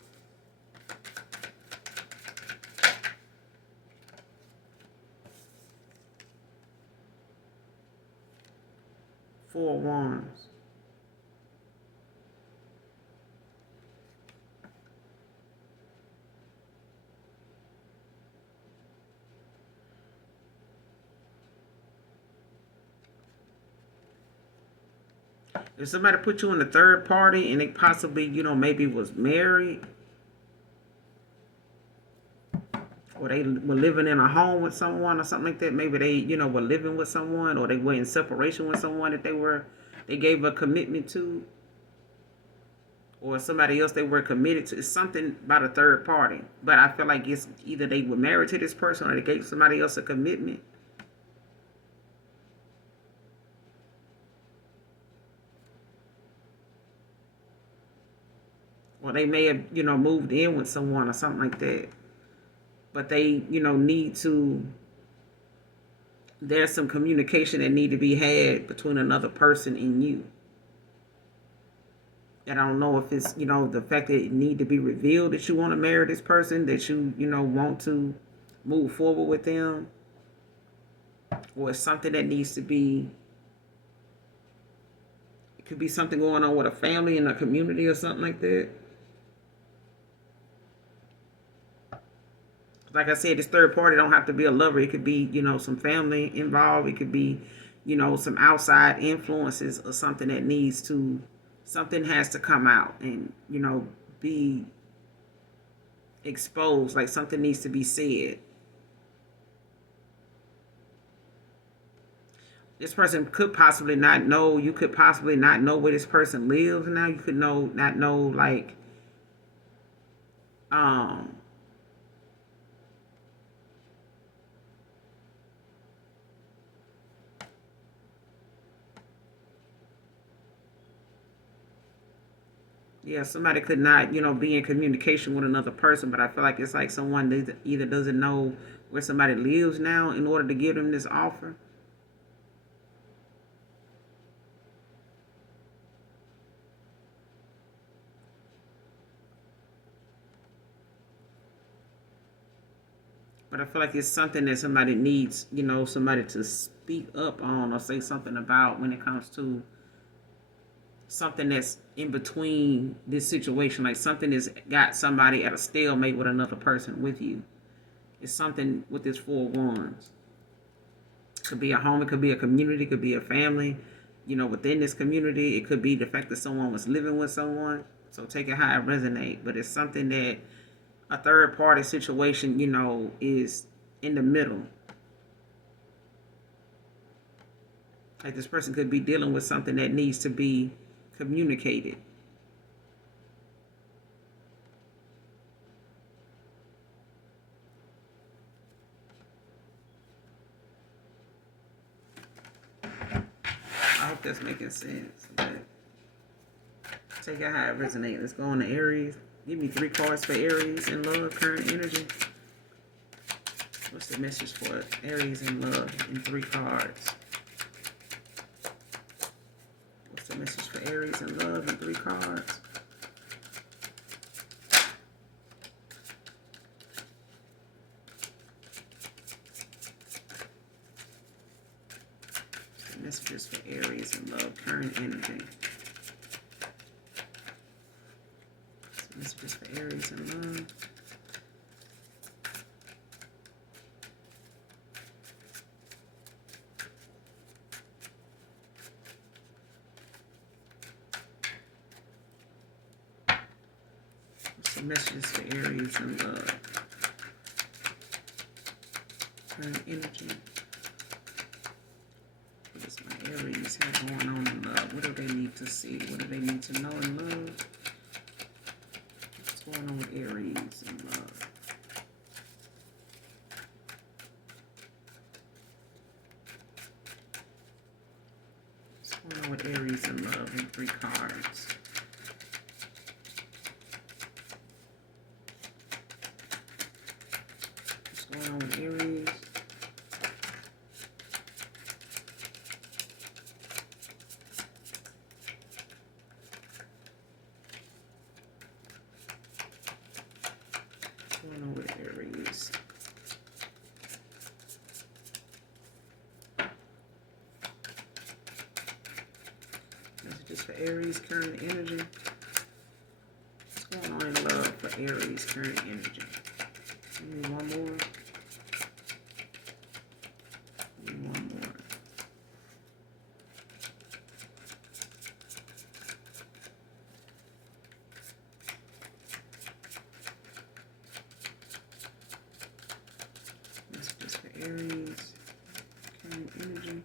Four of Wands. If somebody put you in the third party and they possibly, maybe was married, or they were living in a home with someone or something like that, maybe they, were living with someone, or they were in separation with someone that they gave a commitment to, or somebody else they were committed to. It's something about a third party. But I feel like it's either they were married to this person or they gave somebody else a commitment. Or they may have, moved in with someone or something like that. But they, need to, there's some communication that need to be had between another person and you. And I don't know if it's, the fact that it need to be revealed that you want to marry this person, that you, want to move forward with them. Or it's something that needs to be, it could be something going on with a family in a community or something like that. Like I said, this third party don't have to be a lover. It could be, some family involved. It could be, some outside influences or something that needs to, something has to come out and, be exposed. Like something needs to be said. This person could possibly not know. You could possibly not know where this person lives now. You could not know, like, um, yeah, somebody could not, be in communication with another person, but I feel like it's like someone that either doesn't know where somebody lives now in order to give them this offer. But I feel like it's something that somebody needs, somebody to speak up on or say something about when it comes to something that's in between this situation. Like something that's got somebody at a stalemate with another person with you. It's something with this Four of Wands. It could be a home, it could be a community, it could be a family. Within this community, it could be the fact that someone was living with someone. So take it how it resonates. But it's something that a third party situation, is in the middle. Like this person could be dealing with something that needs to be communicated. I hope that's making sense. But take it how it resonates. Let's go on to Aries. Give me 3 cards for Aries in love, current energy. What's the message for Aries in love in 3 cards? What's the message for Aries in love in 3 cards? What's the messages for Aries in love, current energy? What's the messages for Aries in love? What's the messages for Aries in love? Current energy. What does my Aries have going on in love? What do they need to see? What do they need to know in love? What's going on with Aries in love? What's going on with Aries in love in 3 cards? What's going on with Aries? What's going on with Aries? Messages for Aries, current energy. What's going on in love for Aries, current energy? Give me one more. Give me one more. Messages for Aries, current energy.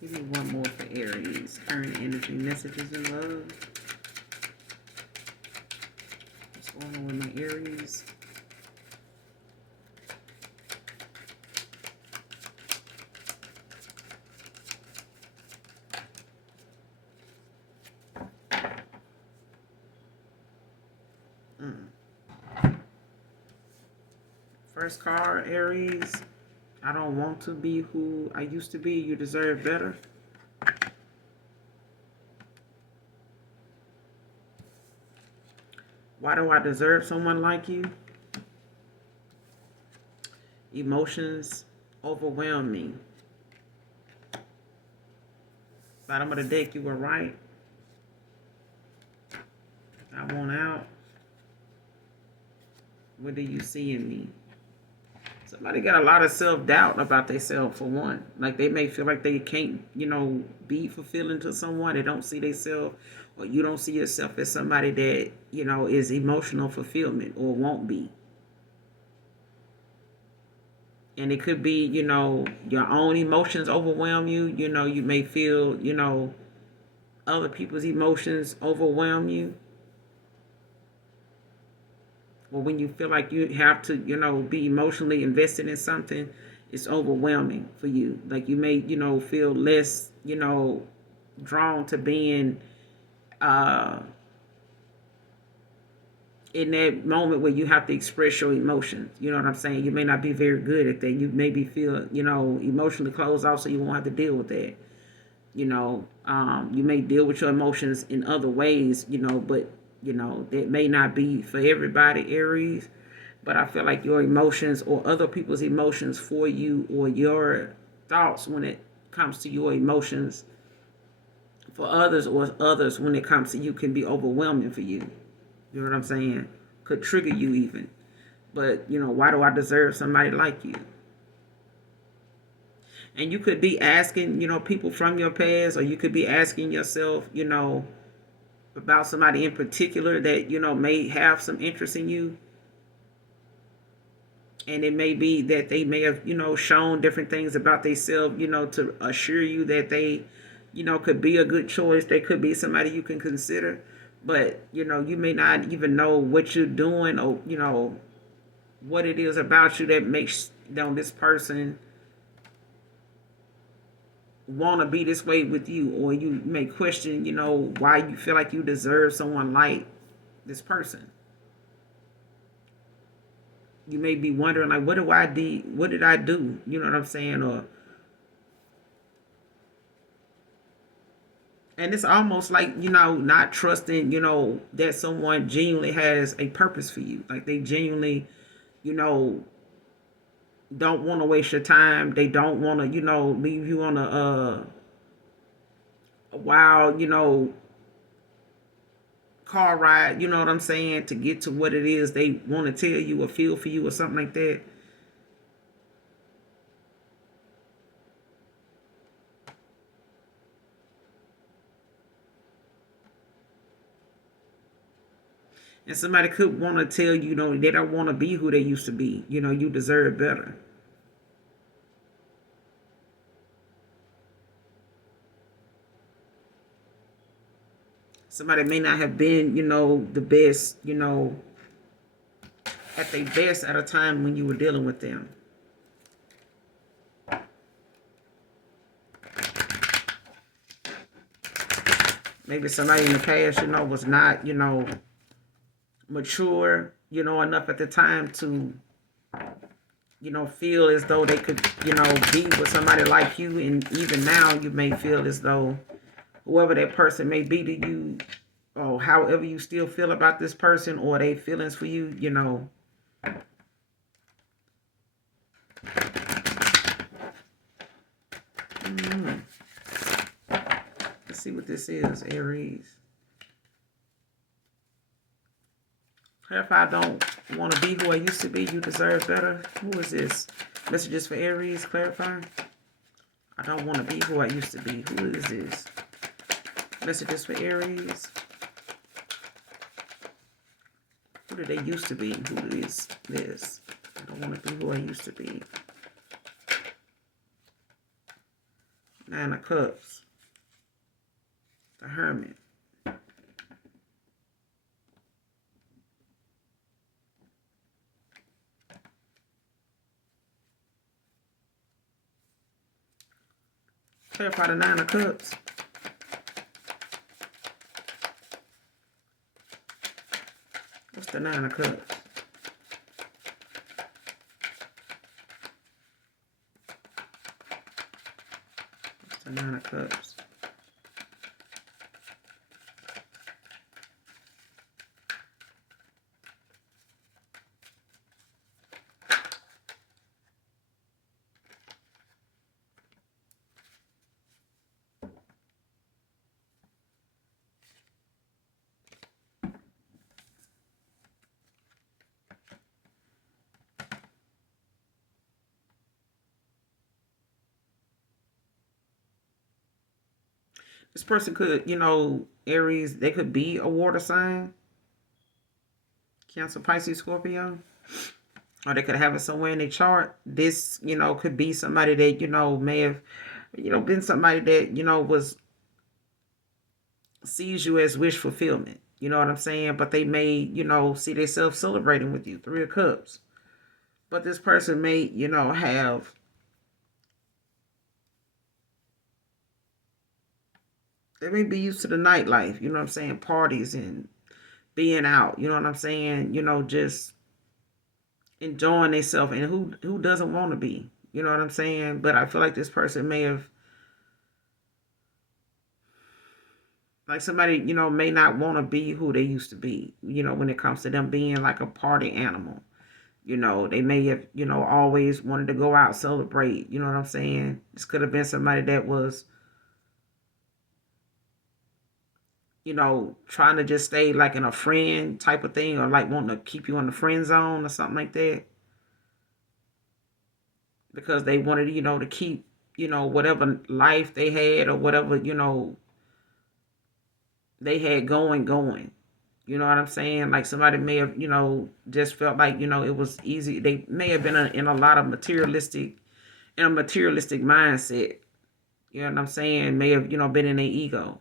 Give me one more for Aries, current energy, messages in love. What's going on with my Aries? First card, Aries. I don't want to be who I used to be. You deserve better. Why do I deserve someone like you? Emotions overwhelm me. Bottom of the deck, you were right. I want out. What do you see in me? Somebody got a lot of self-doubt about themselves, for one. Like, they may feel like they can't, be fulfilling to someone. They don't see themselves, or you don't see yourself as somebody that, is emotional fulfillment or won't be. And it could be, your own emotions overwhelm you. You may feel, other people's emotions overwhelm you. Or when you feel like you have to, be emotionally invested in something, it's overwhelming for you. Like you may, feel less, drawn to being in that moment where you have to express your emotions. You know what I'm saying? You may not be very good at that. You maybe feel, emotionally closed off, so you won't have to deal with that. You may deal with your emotions in other ways, but that may not be for everybody, Aries. But I feel like your emotions or other people's emotions for you, or your thoughts when it comes to your emotions for others, or others when it comes to you, can be overwhelming for you. You know what I'm saying? Could trigger you even. But, why do I deserve somebody like you? And you could be asking, people from your past, or you could be asking yourself, about somebody in particular that, may have some interest in you. And it may be that they may have, shown different things about themselves, to assure you that they, could be a good choice. They could be somebody you can consider. But, you may not even know what you're doing, or, what it is about you that makes, this person want to be this way with you. Or you may question, why you feel like you deserve someone like this person. You may be wondering, like, what did I do? You know what I'm saying? And it's almost like, not trusting, that someone genuinely has a purpose for you. Like, they genuinely, you know, don't want to waste your time. They don't want to, leave you on a wild, car ride, you know what I'm saying, to get to what it is they want to tell you or feel for you or something like that. And somebody could want to tell you, they don't want to be who they used to be. You deserve better. Somebody may not have been, the best, at their best at a time when you were dealing with them. Maybe somebody in the past, was not, mature, enough at the time to, feel as though they could, be with somebody like you. And even now, you may feel as though whoever that person may be to you, or however you still feel about this person, or their feelings for you, Mm. Let's see what this is, Aries. Clarify, I don't want to be who I used to be. You deserve better. Who is this? Messages for Aries, clarify. I don't want to be who I used to be. Who is this? Messages for Aries. Who did they used to be? Who is this? I don't want to be who I used to be. Nine of Cups. The Hermit. Clarify the Nine of Cups. What's the Nine of Cups? What's the Nine of Cups? This person could, Aries, they could be a water sign. Cancer, Pisces, Scorpio. Or they could have it somewhere in their chart. This, could be somebody that, may have, been somebody that, was sees you as wish fulfillment. You know what I'm saying? But they may, see themselves celebrating with you. Three of Cups. But this person may, have they may be used to the nightlife, you know what I'm saying? Parties and, being out, you know what I'm saying? Just enjoying themselves, and who doesn't want to be, you know what I'm saying? But I feel like this person may have, like, somebody, may not want to be who they used to be, when it comes to them being like a party animal. They may have, always wanted to go out, celebrate, you know what I'm saying? This could have been somebody that was, trying to just stay like in a friend type of thing, or like wanting to keep you in the friend zone or something like that. Because they wanted, to keep, whatever life they had, or whatever, they had going. You know what I'm saying? Like, somebody may have, just felt like, it was easy. They may have been in a lot of materialistic mindset. You know what I'm saying? May have, been in their ego.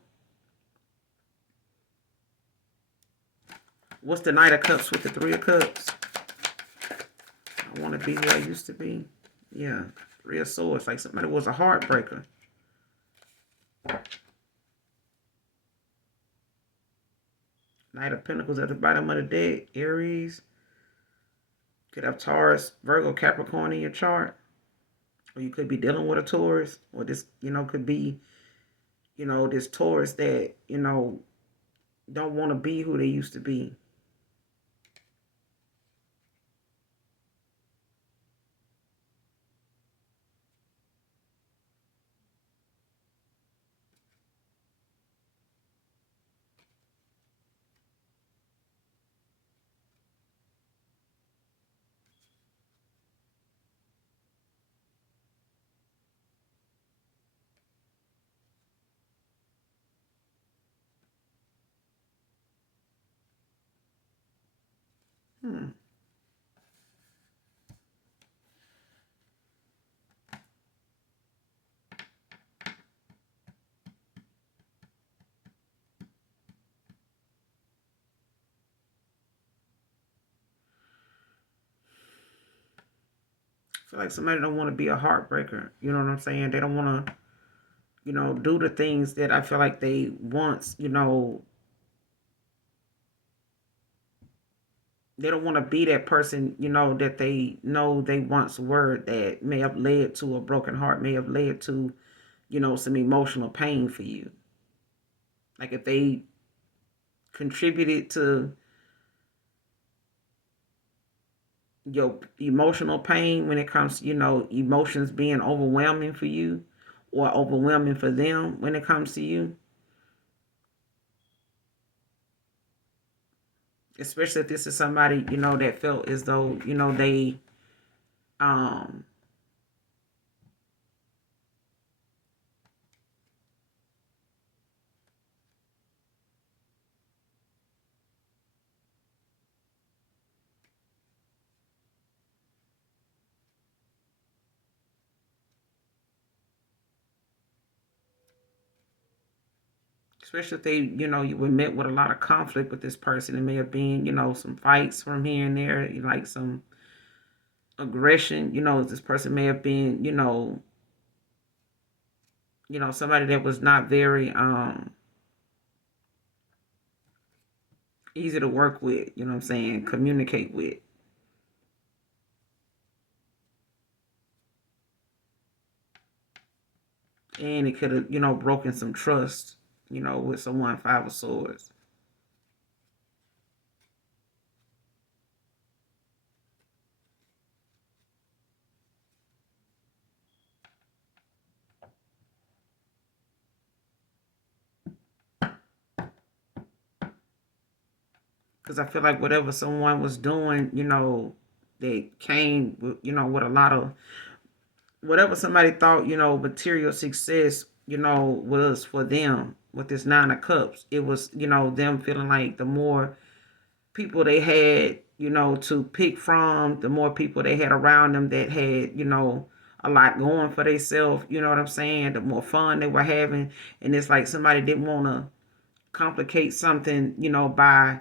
What's the Knight of Cups with the Three of Cups? I want to be who I used to be. Yeah, Three of Swords. Like somebody was a heartbreaker. Knight of Pentacles at the bottom of the deck. Aries. Could have Taurus, Virgo, Capricorn in your chart. Or you could be dealing with a Taurus. Or this, could be, this Taurus that, don't want to be who they used to be. Hmm. I feel like somebody don't want to be a heartbreaker. You know what I'm saying? They don't want to, do the things that I feel like they once, they don't want to be that person, that they know they once were, that may have led to a broken heart, may have led to, some emotional pain for you. Like, if they contributed to your emotional pain when it comes to, emotions being overwhelming for you, or overwhelming for them when it comes to you. Especially if this is somebody, that felt as though, they, um, especially if they, you were met with a lot of conflict with this person. It may have been, some fights from here and there, like some aggression. This person may have been, somebody that was not very easy to work with, you know what I'm saying, communicate with. And it could have, broken some trust, with someone, Five of Swords. Because I feel like whatever someone was doing, they came with, with a lot of, whatever somebody thought, material success, was for them with this Nine of Cups. It was, them feeling like the more people they had, to pick from, the more people they had around them that had, a lot going for themselves, you know what I'm saying? The more fun they were having. And it's like somebody didn't want to complicate something, by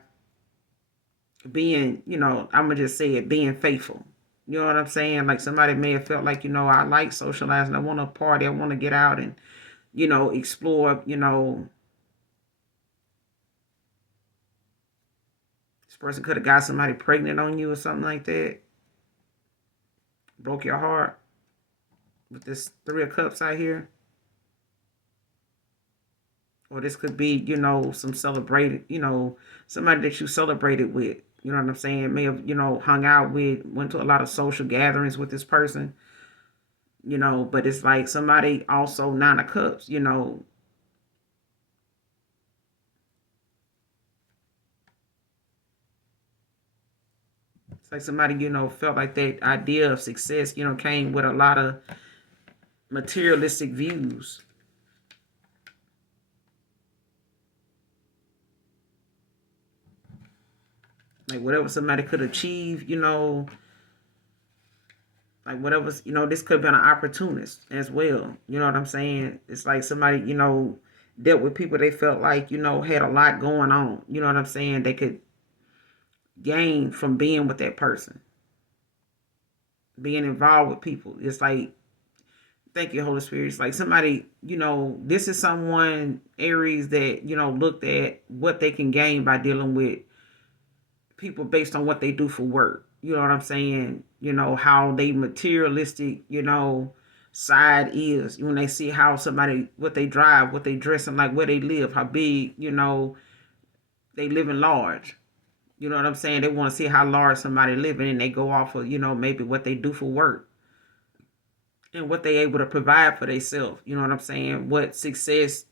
being, I'm going to just say it, being faithful. You know what I'm saying? Like, somebody may have felt like, I like socializing. I want to party. I want to get out and, explore, person could have got somebody pregnant on you or something like that. Broke your heart with this Three of Cups out here. Or this could be, some celebrated, somebody that you celebrated with. You know what I'm saying? May have, hung out with, went to a lot of social gatherings with this person. But it's like somebody also Nine of Cups, It's like somebody, felt like that idea of success, came with a lot of materialistic views. Like whatever somebody could achieve, like whatever, this could have been an opportunist as well. You know what I'm saying? It's like somebody, dealt with people they felt like, had a lot going on. You know what I'm saying? They could gain from being with that person, being involved with people. It's like, thank you, Holy Spirit. It's like somebody, this is someone, Aries, that, looked at what they can gain by dealing with people based on what they do for work. You know what I'm saying? How they materialistic, side is when they see how somebody, what they drive, what they dress, and like where they live, how big, they live in large. You know what I'm saying? They want to see how large somebody living, and they go off of, maybe what they do for work and what they able to provide for themselves. You know what I'm saying? What success,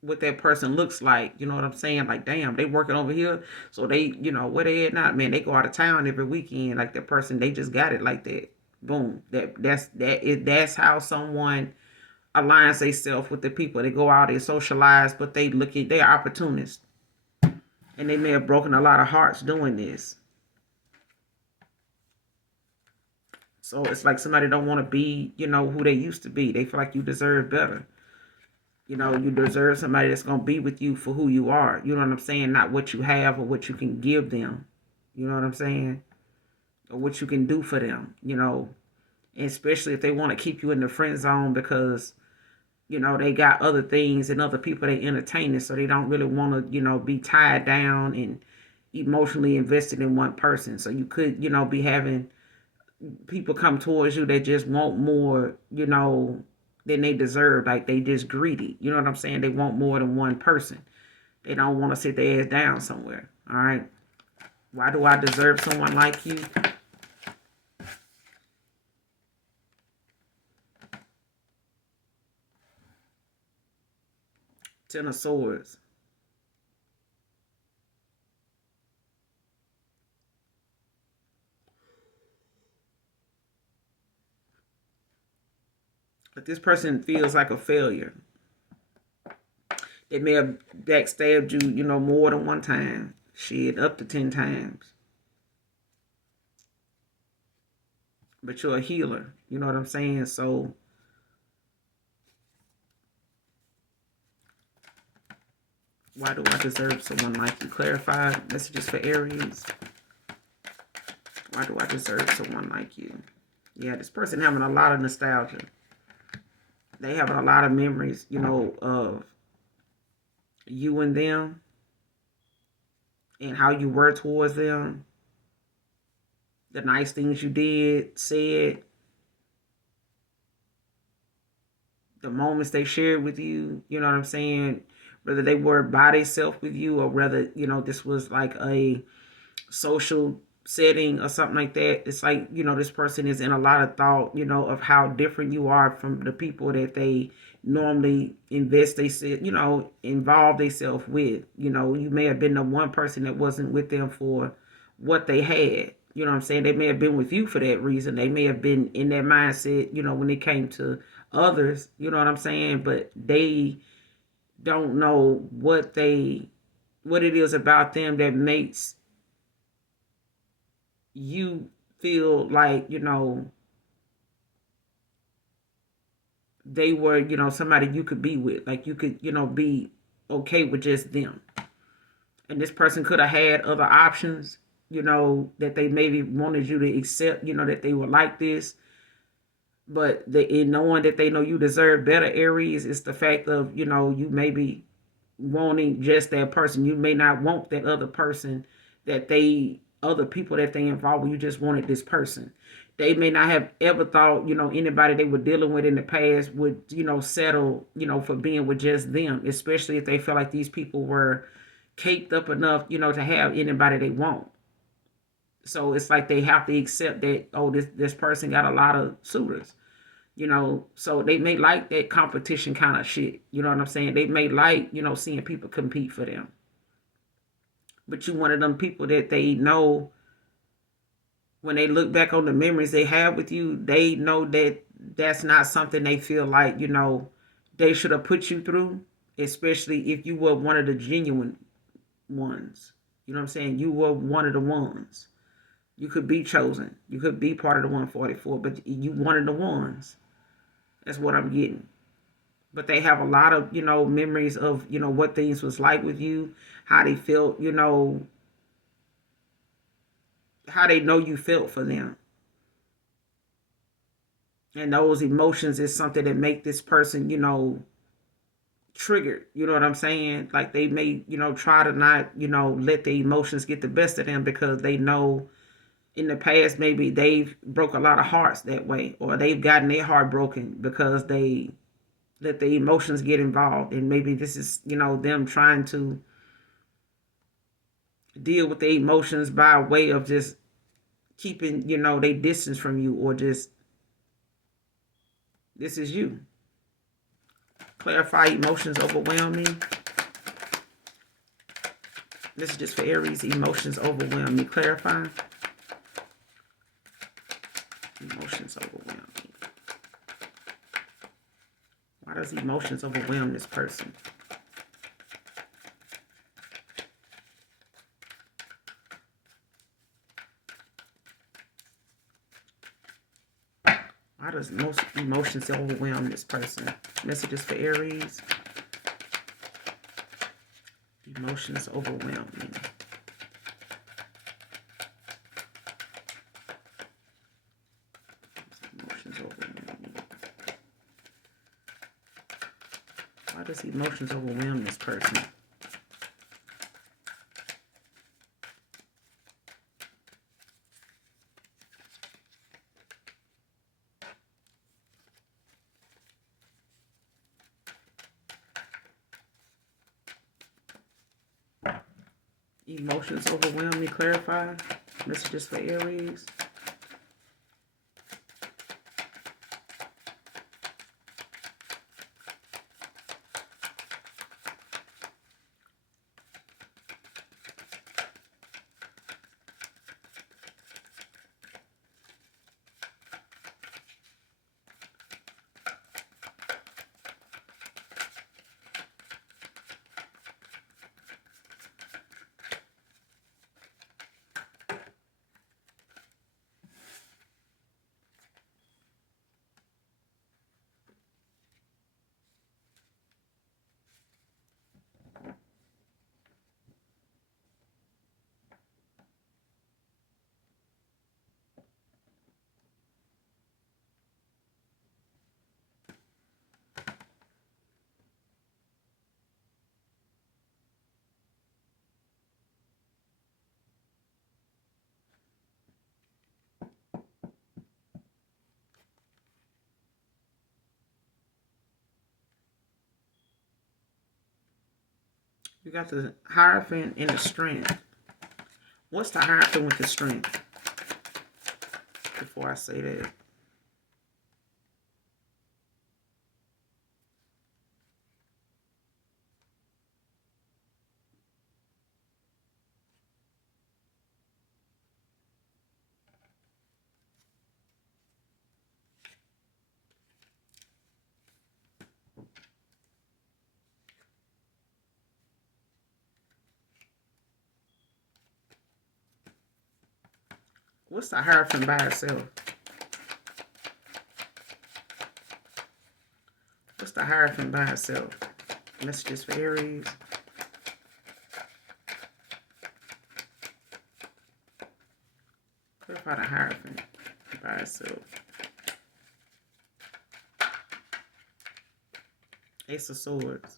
what that person looks like. You know what I'm saying? Like, damn, they working over here. So they, where they at now? Man, they go out of town every weekend. Like that person, they just got it like that. Boom. That's how someone aligns themselves with the people. They go out, they socialize, but they're opportunists. And they may have broken a lot of hearts doing this. So it's like somebody don't want to be, who they used to be. They feel like you deserve better. You deserve somebody that's going to be with you for who you are. You know what I'm saying? Not what you have or what you can give them. You know what I'm saying? Or what you can do for them, And especially if they want to keep you in the friend zone because, they got other things and other people they entertaining. So they don't really want to, be tied down and emotionally invested in one person. So you could, be having people come towards you that just want more, than they deserve. Like they just greedy. You know what I'm saying? They want more than one person. They don't want to sit their ass down somewhere. All right. Why do I deserve someone like you? Ten of Swords. But this person feels like a failure. They may have backstabbed you, more than one time. Shit, up to 10 times. But you're a healer. You know what I'm saying? So why do I deserve someone like you? Clarify messages for Aries. Why do I deserve someone like you? Yeah, this person having a lot of nostalgia. They having a lot of memories, of you and them and how you were towards them. The nice things you did, said, the moments they shared with you, you know what I'm saying? Whether they were by themselves with you or whether, this was like a social setting or something like that. It's like, this person is in a lot of thought, of how different you are from the people that they normally involve themselves with. You may have been the one person that wasn't with them for what they had. You know what I'm saying? They may have been with you for that reason. They may have been in that mindset, when it came to others, you know what I'm saying? But they don't know what it is about them that makes you feel like, they were, somebody you could be with. Like you could, be okay with just them. And this person could have had other options, that they maybe wanted you to accept, that they were like this. But in knowing that they know you deserve better, Aries, is the fact of, you maybe wanting just that person. You may not want that other person that other people that they involved with, you just wanted this person. They may not have ever thought, anybody they were dealing with in the past would, settle, for being with just them, especially if they felt like these people were caked up enough, to have anybody they want. So it's like they have to accept that, oh, this person got a lot of suitors, so they may like that competition kind of shit. You know what I'm saying? They may like, seeing people compete for them. But you one of them people that they know when they look back on the memories they have with you, they know that that's not something they feel like, they should have put you through, especially if you were one of the genuine ones. You know what I'm saying? You were one of the ones. You could be chosen. You could be part of the 144, but you one of the ones. That's what I'm getting. But they have a lot of, memories of, what things was like with you, how they felt, how they know you felt for them. And those emotions is something that make this person, triggered. You know what I'm saying? Like they may, try to not, let the emotions get the best of them because they know in the past maybe they've broke a lot of hearts that way, or they've gotten their heart broken because they let the emotions get involved. And maybe this is, them trying to deal with the emotions by way of just keeping, they distance from you, or just this is you. Clarify emotions overwhelm me. This is just for Aries. Emotions overwhelm me. Clarify. Emotions overwhelm me. Why does emotions overwhelm this person? Why does most emotions overwhelm this person? Messages for Aries. Emotions overwhelm me. Emotions overwhelm me. Why does emotions overwhelm this person? Emotions overwhelm me. Clarify. Messages for Aries. You got the Hierophant and the Strength. What's the Hierophant with the Strength? Before I say that. What's the Hierophant by itself? What's the Hierophant by itself? Messages for Aries. Clarify the Hierophant by itself. Ace of Swords.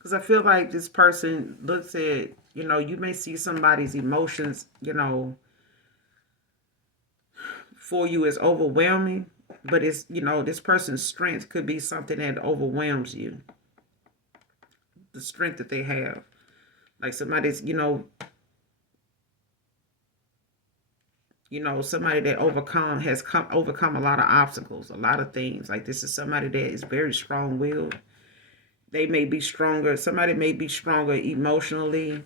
Because I feel like this person looks at, you may see somebody's emotions, for you is overwhelming, but it's, this person's strength could be something that overwhelms you. The strength that they have. Like somebody's, somebody that overcome a lot of obstacles, a lot of things. Like this is somebody that is very strong-willed. They may be stronger. Somebody may be stronger emotionally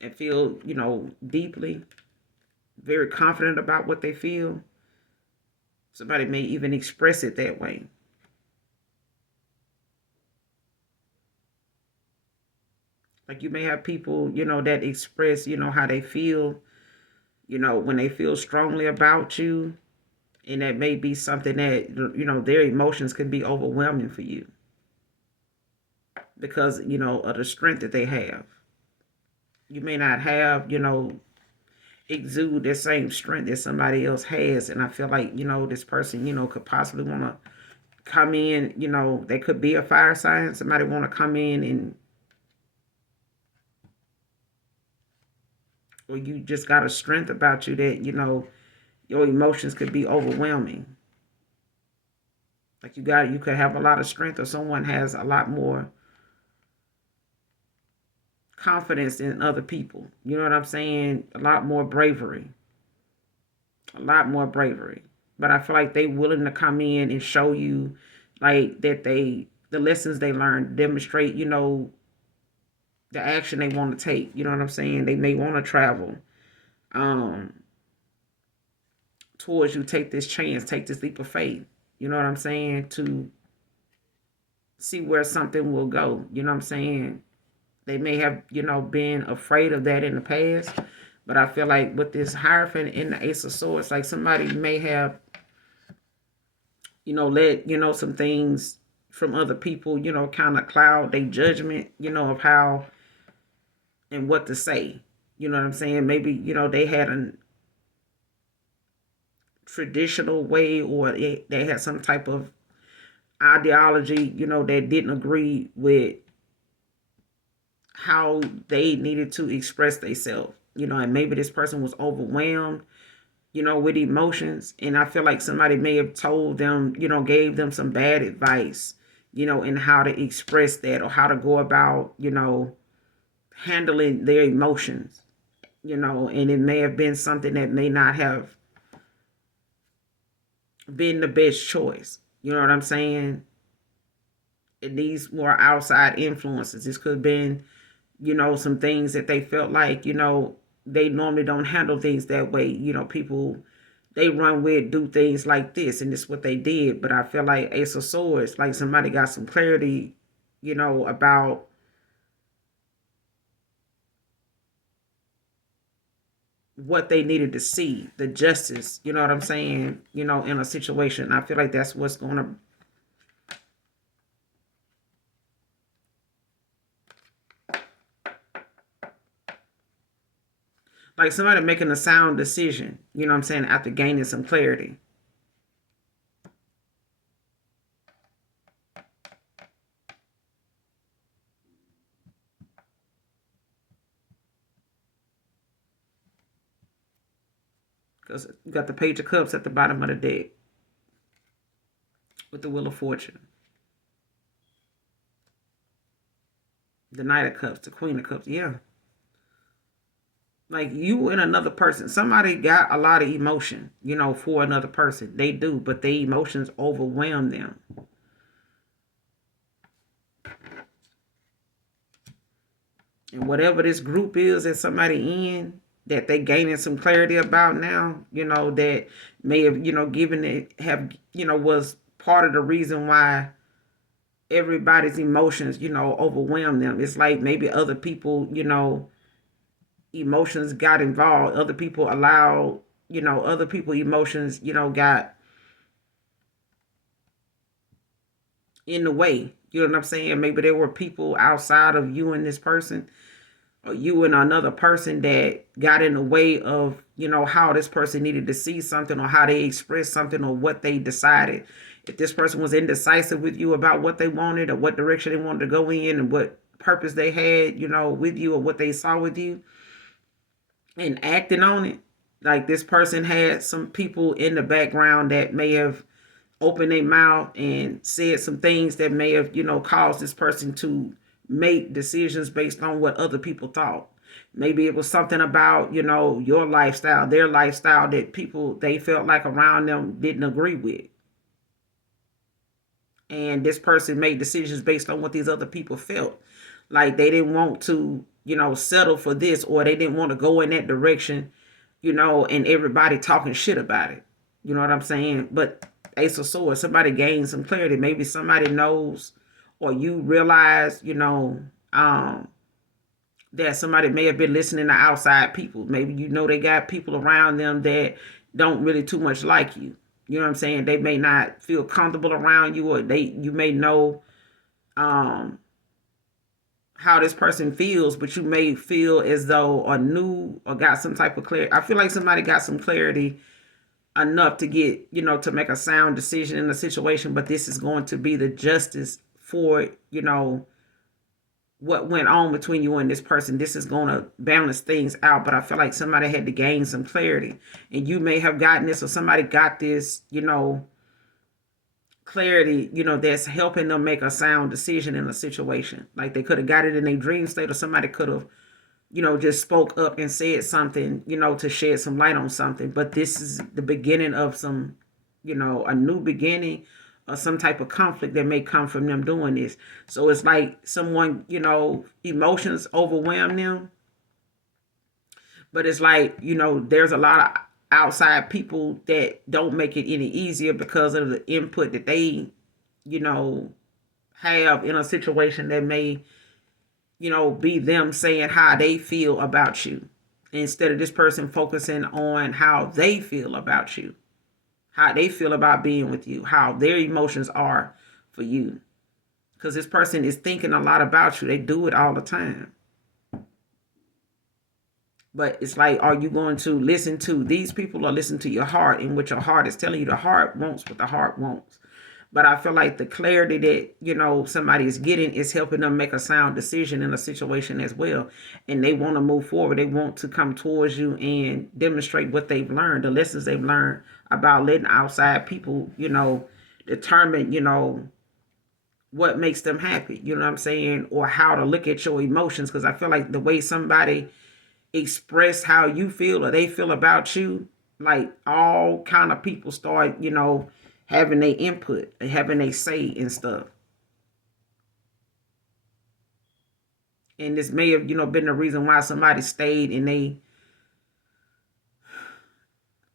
and feel, deeply, very confident about what they feel. Somebody may even express it that way. Like you may have people, that express, how they feel, when they feel strongly about you. And that may be something that, their emotions can be overwhelming for you because, of the strength that they have. You may not have, exude the same strength that somebody else has. And I feel like, this person, could possibly want to come in, they could be a fire sign. Somebody want to come in and, or you just got a strength about you that, your emotions could be overwhelming. Like you could have a lot of strength, or someone has a lot more confidence than other people. You know what I'm saying? A lot more bravery. A lot more bravery. But I feel like they willing to come in and show you like that the lessons they learned, demonstrate, the action they want to take. You know what I'm saying? They may want to travel towards you, take this chance, take this leap of faith. You know what I'm saying? To see where something will go. You know what I'm saying? They may have, been afraid of that in the past. But I feel like with this Hierophant and the Ace of Swords, like somebody may have, let, some things from other people, kind of cloud their judgment, of how and what to say. You know what I'm saying? Maybe, they had a traditional way, or they had some type of ideology, that didn't agree with how they needed to express themselves, and maybe this person was overwhelmed, with emotions. And I feel like somebody may have told them, gave them some bad advice, in how to express that or how to go about, handling their emotions, and it may have been something that may not have been the best choice. You know what I'm saying? It needs more outside influences. This could have been, some things that they felt like, they normally don't handle things that way. People, they run with, do things like this, and this is what they did. But I feel like Ace of Swords, like somebody got some clarity, about what they needed to see, the justice, you know what I'm saying, in a situation. I feel like that's what's going to, like somebody making a sound decision, you know what I'm saying, after gaining some clarity. Because you got the Page of Cups at the bottom of the deck with the Wheel of Fortune. The Knight of Cups, the Queen of Cups. Yeah. Like you and another person. Somebody got a lot of emotion, for another person. They do, but the emotions overwhelm them. And whatever this group is that somebody in, that they gaining some clarity about now, that may have, given it, have, was part of the reason why everybody's emotions, overwhelm them. It's like maybe other people, emotions got involved. Other people allowed, other people emotions, got in the way. You know what I'm saying? Maybe there were people outside of you and this person, or you and another person, that got in the way of, how this person needed to see something, or how they expressed something, or what they decided, If this person was indecisive with you about what they wanted or what direction they wanted to go in and what purpose they had, with you, or what they saw with you, and acting on it, like this person had some people in the background that may have opened their mouth and said some things that may have, caused this person to make decisions based on what other people thought. Maybe it was something about, your lifestyle, their lifestyle, that people, they felt like around them didn't agree with. And this person made decisions based on what these other people felt. Like they didn't want to, settle for this, or they didn't want to go in that direction, and everybody talking shit about it. You know what I'm saying? But Ace of Swords, somebody gained some clarity. Maybe somebody knows, or you realize, that somebody may have been listening to outside people. Maybe they got people around them that don't really too much like you. You know what I'm saying? They may not feel comfortable around you, or you may know how this person feels, but you may feel as though, or knew, or got some type of clarity. I feel like somebody got some clarity enough to get, to make a sound decision in the situation, but this is going to be the justice for, what went on between you and this person. This is going to balance things out, but I feel like somebody had to gain some clarity, and you may have gotten this, or somebody got this, clarity, that's helping them make a sound decision in a situation. Like they could have got it in a dream state, or somebody could have, just spoke up and said something, to shed some light on something. But this is the beginning of some, a new beginning, or some type of conflict that may come from them doing this. So it's like someone, emotions overwhelm them. But it's like, there's a lot of outside people that don't make it any easier because of the input that they, have in a situation that may, be them saying how they feel about you, instead of this person focusing on how they feel about you, how they feel about being with you, how their emotions are for you. Because this person is thinking a lot about you. They do it all the time. But it's like, are you going to listen to these people, or listen to your heart and what your heart is telling you? The heart wants what the heart wants. But I feel like the clarity that, somebody is getting is helping them make a sound decision in a situation as well. And they want to move forward. They want to come towards you and demonstrate what they've learned, the lessons they've learned about letting outside people, determine, what makes them happy, you know what I'm saying? Or how to look at your emotions. Because I feel like the way somebody express how you feel, or they feel about you, like all kind of people start, having their input, having their say and stuff. And this may have, been the reason why somebody stayed in they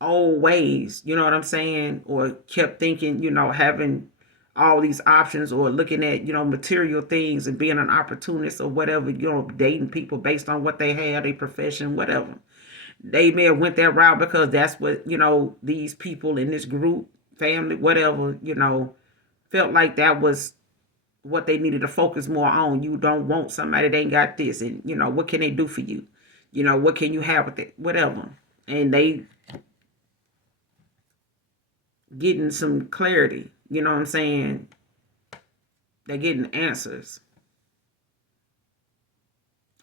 old ways, you know what I'm saying? Or kept thinking, having all these options, or looking at, material things and being an opportunist or whatever, dating people based on what they had, their profession, whatever. They may have went that route because that's what, these people in this group, family, whatever, felt like that was what they needed to focus more on. You don't want somebody that ain't got this, and, what can they do for you? What can you have with it? Whatever. And they getting some clarity, you know what I'm saying? They're getting answers.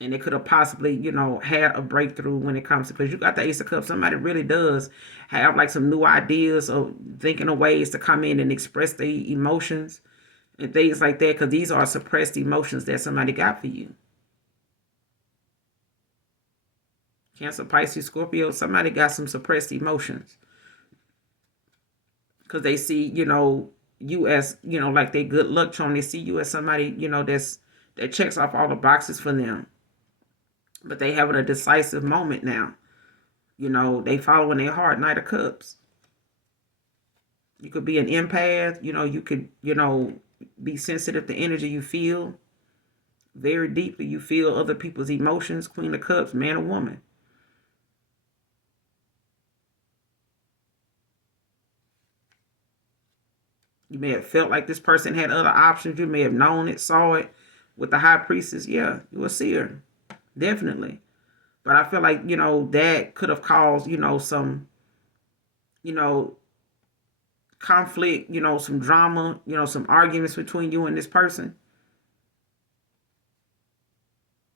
And they could have possibly, had a breakthrough when it comes to, because you got the Ace of Cups. Somebody really does have like some new ideas, or thinking of ways to come in and express their emotions and things like that, because these are suppressed emotions that somebody got for you. Cancer, Pisces, Scorpio, somebody got some suppressed emotions because they see, you as, like they good luck charm. They see you as somebody, that checks off all the boxes for them. But they having a decisive moment now. They following their heart. Knight of Cups. You could be an empath. You could, be sensitive to energy you feel. Very deeply, you feel other people's emotions. Queen of Cups, man or woman. You may have felt like this person had other options. You may have known it, saw it. With the High Priestess, yeah, you a seer. Definitely. But I feel like, that could have caused, some, conflict, some drama, some arguments between you and this person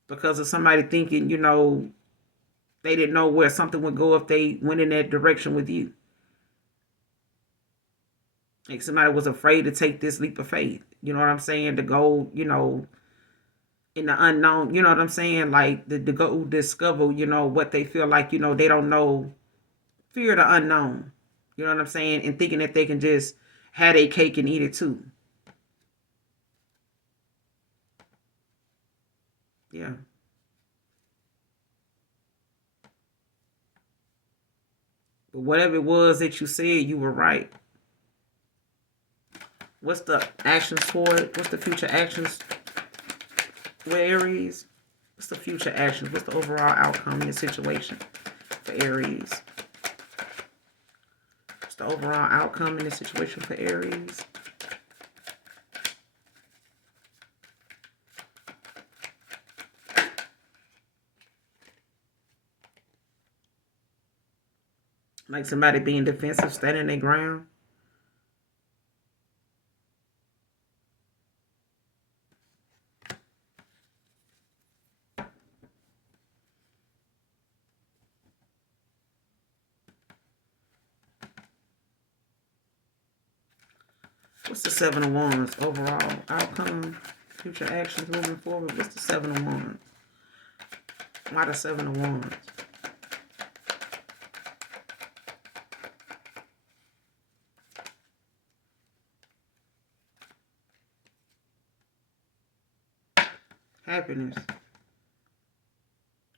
because of somebody thinking, they didn't know where something would go if they went in that direction with you. Like somebody was afraid to take this leap of faith. You know what I'm saying? To go, in the unknown. You know what I'm saying? Like to go discover, what they feel like, they don't know. Fear the unknown. You know what I'm saying? And thinking that they can just have a cake and eat it too. Yeah. But whatever it was that you said, you were right. What's the actions for it? What's the future actions with Aries? What's the future actions? What's the overall outcome in the situation for Aries? What's the overall outcome in the situation for Aries? Like somebody being defensive, standing their ground. What's the Seven of Wands? Overall outcome, future actions moving forward. What's the Seven of Wands? Why the Seven of Wands? Happiness.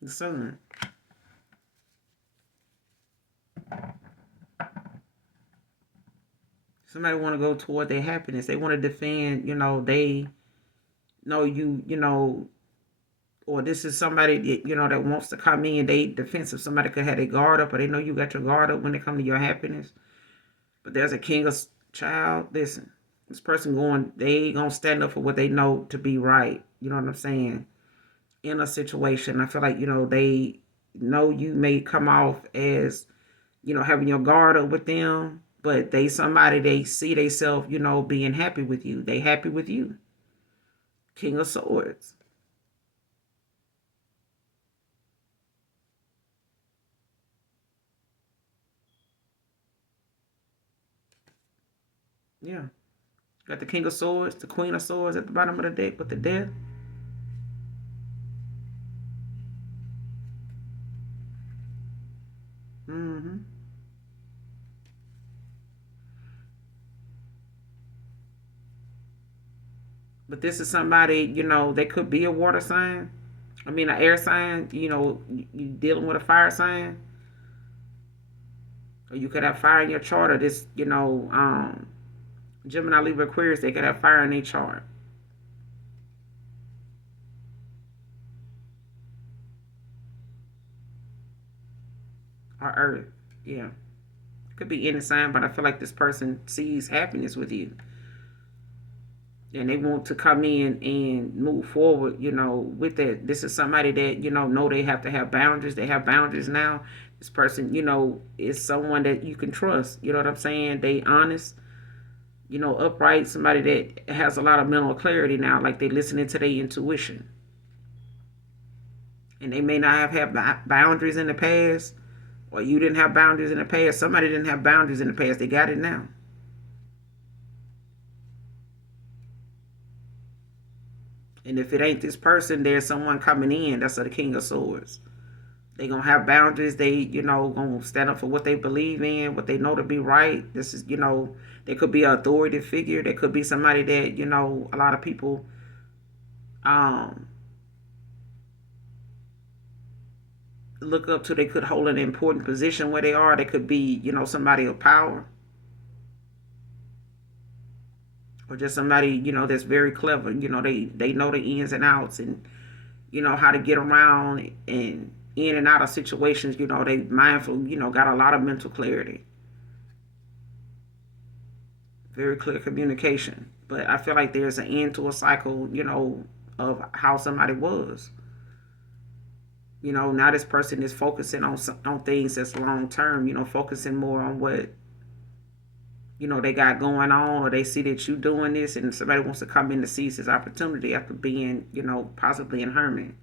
The Sun. Somebody want to go toward their happiness. They want to defend, they know you, or this is somebody that, that wants to come in. They defensive. Somebody could have their guard up, or they know you got your guard up when they come to your happiness. But there's a king of child. Listen, this person they gonna stand up for what they know to be right. You know what I'm saying? In a situation, I feel like, they know you may come off as, having your guard up with them, but they see themselves, being happy with you. They happy with you. King of Swords. Yeah. Got the King of Swords, the Queen of Swords at the bottom of the deck with the Death. Mm-hmm. But this is somebody, they could be a water sign. I mean, an air sign, you dealing with a fire sign. Or you could have fire in your chart, or this, Gemini, Libra, Aquarius, they could have fire in their chart. Or Earth. Yeah. Could be any sign, but I feel like this person sees happiness with you. And they want to come in and move forward, with that. This is somebody that, know they have to have boundaries. They have boundaries now. This person, is someone that you can trust. You know what I'm saying? They honest, upright, somebody that has a lot of mental clarity now, like they listening to their intuition. And they may not have boundaries in the past, or you didn't have boundaries in the past. Somebody didn't have boundaries in the past. They got it now. And if it ain't this person, there's someone coming in. That's the King of Swords. They gonna have boundaries. They, gonna stand up for what they believe in, what they know to be right. This is, they could be an authority figure. They could be somebody that, a lot of people look up to. They could hold an important position where they are. They could be, somebody of power. Or just somebody, that's very clever. They know the ins and outs, and how to get around and in and out of situations. They mindful, got a lot of mental clarity. Very clear communication. But I feel like there's an end to a cycle, of how somebody was. Now this person is focusing on things that's long term, focusing more on what they got going on, or they see that you doing this, and somebody wants to come in to seize this opportunity after being, possibly in hermit.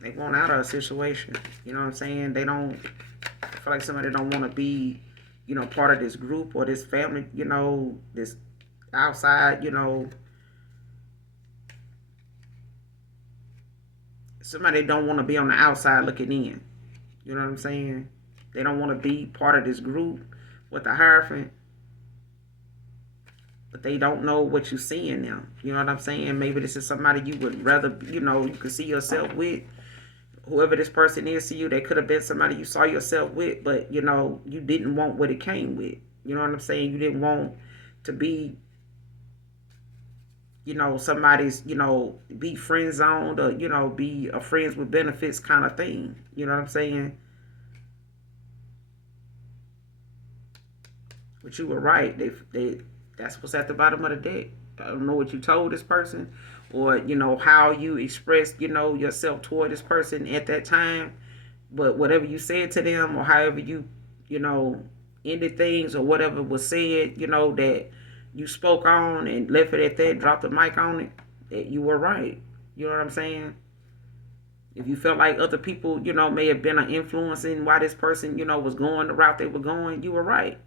They want out of a situation. You know what I'm saying? They don't feel like somebody don't want to be, part of this group or this family, this outside, somebody don't want to be on the outside looking in. You know what I'm saying? They don't want to be part of this group with the Hierophant, but they don't know what you see in them. You know what I'm saying? Maybe this is somebody you would rather, you could see yourself with. Whoever this person is to you, they could have been somebody you saw yourself with, but, you didn't want what it came with. You know what I'm saying? You didn't want to be, somebody's, be friend zoned, or, be a friends with benefits kind of thing. You know what I'm saying? But you were right. That's what's at the bottom of the deck. I don't know what you told this person, or how you expressed yourself toward this person at that time. But whatever you said to them, or however you ended things, or whatever was said, that you spoke on and left it at that, dropped the mic on it, that you were right. You know what I'm saying? If you felt like other people, may have been an influence in why this person, was going the route they were going, you were right.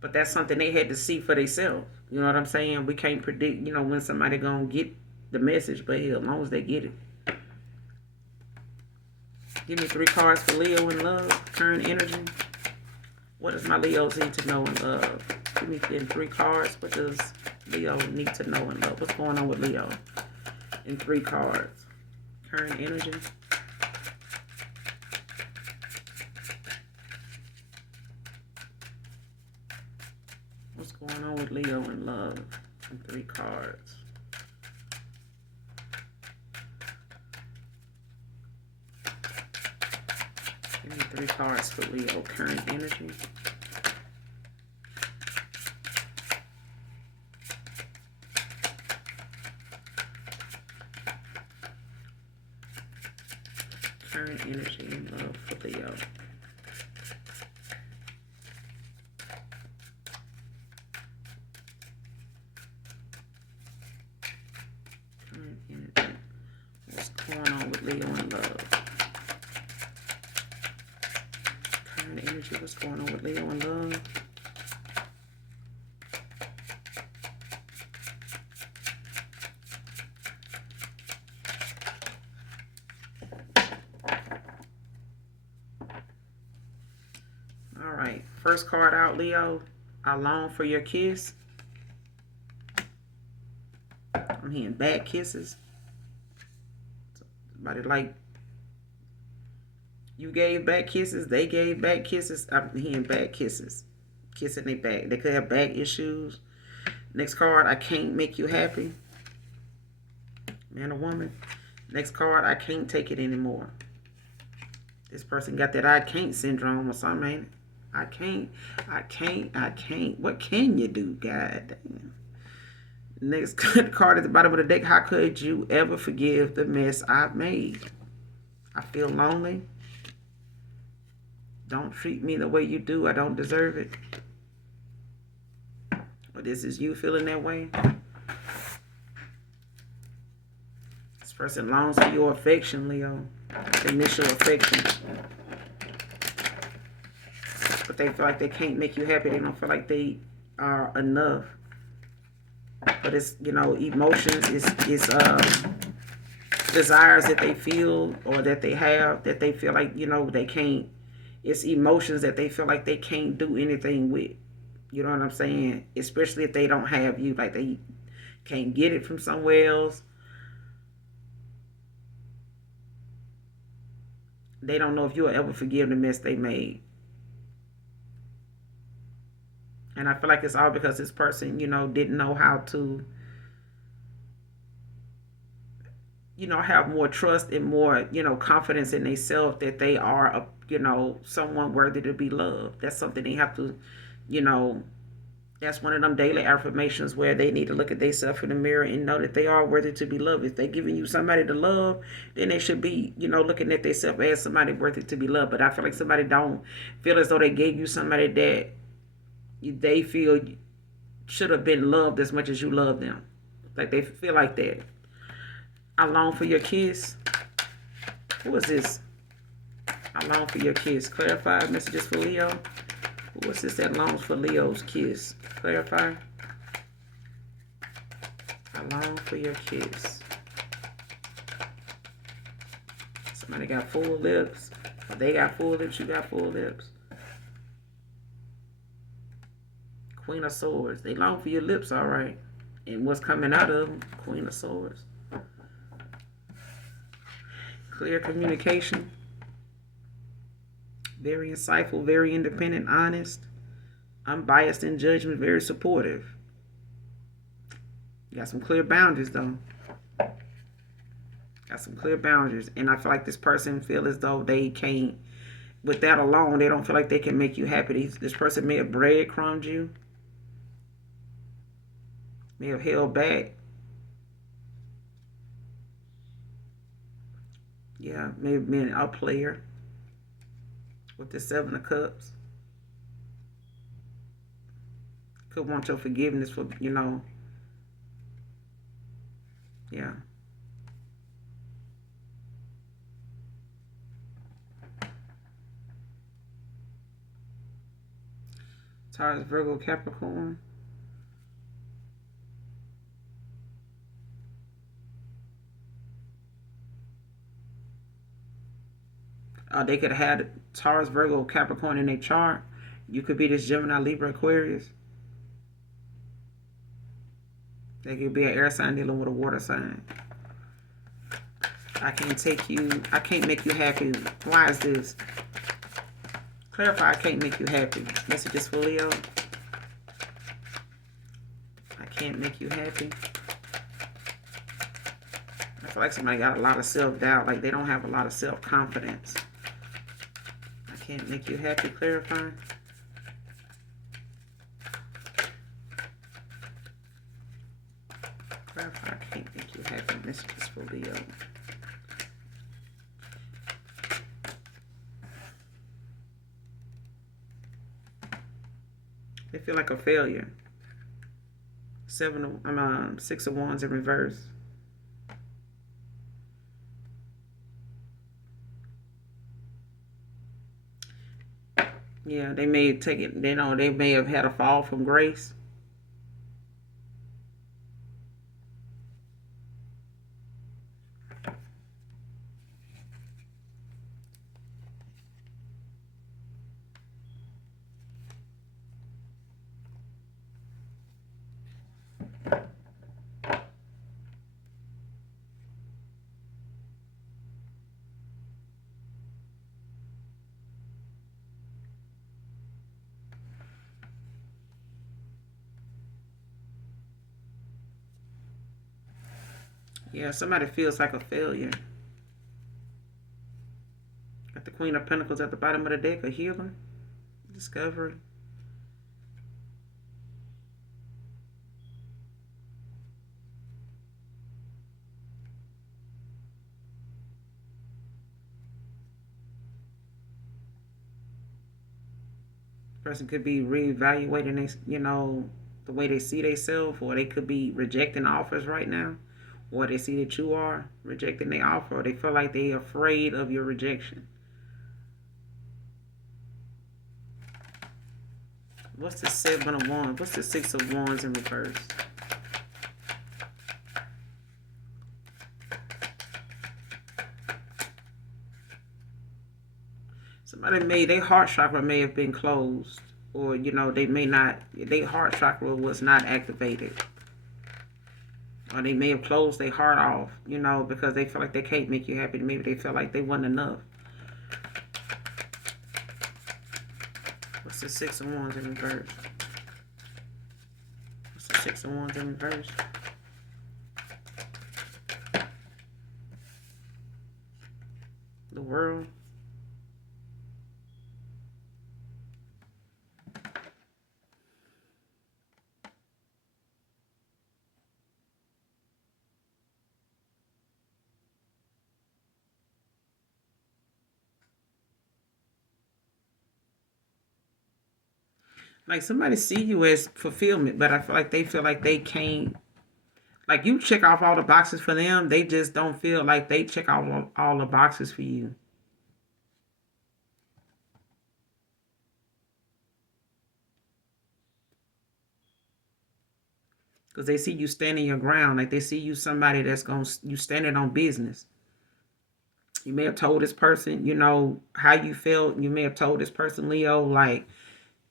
But that's something they had to see for themselves. You know what I'm saying? We can't predict, when somebody gonna get the message, but hell, as long as they get it. Give me 3 cards for Leo in love, current energy. What does my Leos need to know in love? Give me 3 cards. What does Leo need to know in love? What's going on with Leo in 3 cards? Current energy. What's going on with Leo in love in 3 cards? Give me 3 cards for Leo, current energy. Current energy in love for Leo. Current energy. What's going on with Leo in love? Current energy. What's going on with Leo in love? All right. First card out, Leo. I long for your kiss. I'm hearing bad kisses. Somebody like you gave back kisses, they gave back kisses. I'm hearing bad kisses. Kissing their back. They could have back issues. Next card, I can't make you happy. Man or woman. Next card, I can't take it anymore. This person got that I can't syndrome or something, ain't it? I can't. What can you do? God damn. Next card at the bottom of the deck. How could you ever forgive the mess I've made? I feel lonely. Don't treat me the way you do. I don't deserve it. Or this is you feeling that way. This person longs for your affection, Leo. Initial affection. But they feel like they can't make you happy. They don't feel like they are enough. But it's, emotions, it's desires that they feel or that they have that they feel like, they can't. It's emotions that they feel like they can't do anything with. You know what I'm saying? Especially if they don't have you, like they can't get it from somewhere else. They don't know if you'll ever forgive the mess they made. And I feel like it's all because this person, didn't know how to, have more trust and more, confidence in themselves that they are, someone worthy to be loved. That's something they have to, That's one of them daily affirmations where they need to look at themselves in the mirror and know that they are worthy to be loved. If they're giving you somebody to love, then they should be, looking at themselves as somebody worthy to be loved. But I feel like somebody don't feel as though they gave you somebody that they feel should have been loved as much as you love them. Like they feel like that. I long for your kiss. Who is this? I long for your kiss. Clarify messages for Leo. Who is this that longs for Leo's kiss? Clarify. I long for your kiss. Somebody got full lips. They got full lips. You got full lips. Queen of Swords. They long for your lips, all right. And what's coming out of them? Queen of Swords. Clear communication. Very insightful, very independent, honest, unbiased in judgment, very supportive. You got some clear boundaries, though. Got some clear boundaries. And I feel like this person feel as though they can't, with that alone, they don't feel like they can make you happy. This person may have breadcrumbed you, may have held back. Yeah, may have been a player with the Seven of Cups. Could want your forgiveness for, yeah. Taurus, Virgo, Capricorn. They could have had Taurus, Virgo, Capricorn in their chart. You could be this Gemini, Libra, Aquarius. They could be an air sign dealing with a water sign. I can't make you happy. Why is this? Clarify, I can't make you happy. Messages for Leo. I can't make you happy. I feel like somebody got a lot of self-doubt. Like they don't have a lot of self-confidence. I can't make you happy. Clarify. Clarify, I can't make you happy. Messages for Leo. They feel like a failure. 6 of Wands in reverse. Yeah, they may have taken, they may have had a fall from grace. Yeah, somebody feels like a failure. Got the Queen of Pentacles at the bottom of the deck, a healer, discovery. Person could be reevaluating, the way they see themselves, or they could be rejecting offers right now, or they see that you are rejecting their offer, or they feel like they're afraid of your rejection. What's the 7 of Wands? What's the 6 of Wands in reverse? Their heart chakra may have been closed, or they may not, their heart chakra was not activated, or they may have closed their heart off, because they feel like they can't make you happy. Maybe they feel like they wasn't enough. What's the 6 of Wands in reverse? What's the 6 of Wands in reverse? The World. Like somebody see you as fulfillment, but I feel like they can't. Like you check off all the boxes for them, they just don't feel like they check off all the boxes for you. Because they see you standing your ground, like they see you somebody that's going you standing on business. You may have told this person, how you felt. You may have told this person, Leo, like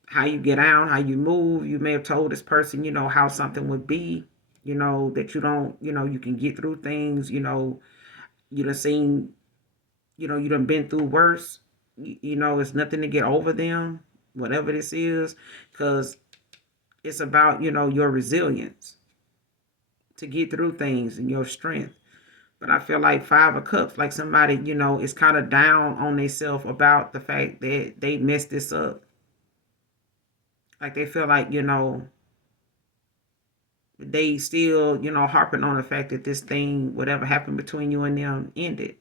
how you get down, how you move. You may have told this person, how something would be, that you don't, you can get through things, you done seen, you done been through worse. It's nothing to get over them, whatever this is, because it's about, your resilience to get through things and your strength. But I feel like Five of Cups, like somebody, is kind of down on themselves about the fact that they messed this up. Like they feel like, they still, harping on the fact that this thing, whatever happened between you and them, ended.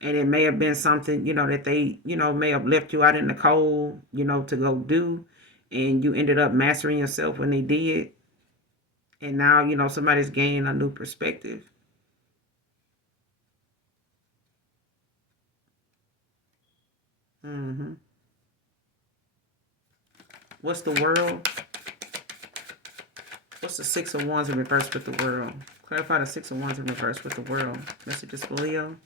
And it may have been something, that they, may have left you out in the cold, to go do. And you ended up mastering yourself when they did. And now, somebody's gaining a new perspective. Mm-hmm. What's the world? What's the Six of Wands in reverse with the world? Clarify the Six of Wands in reverse with the world. Messages for Leo.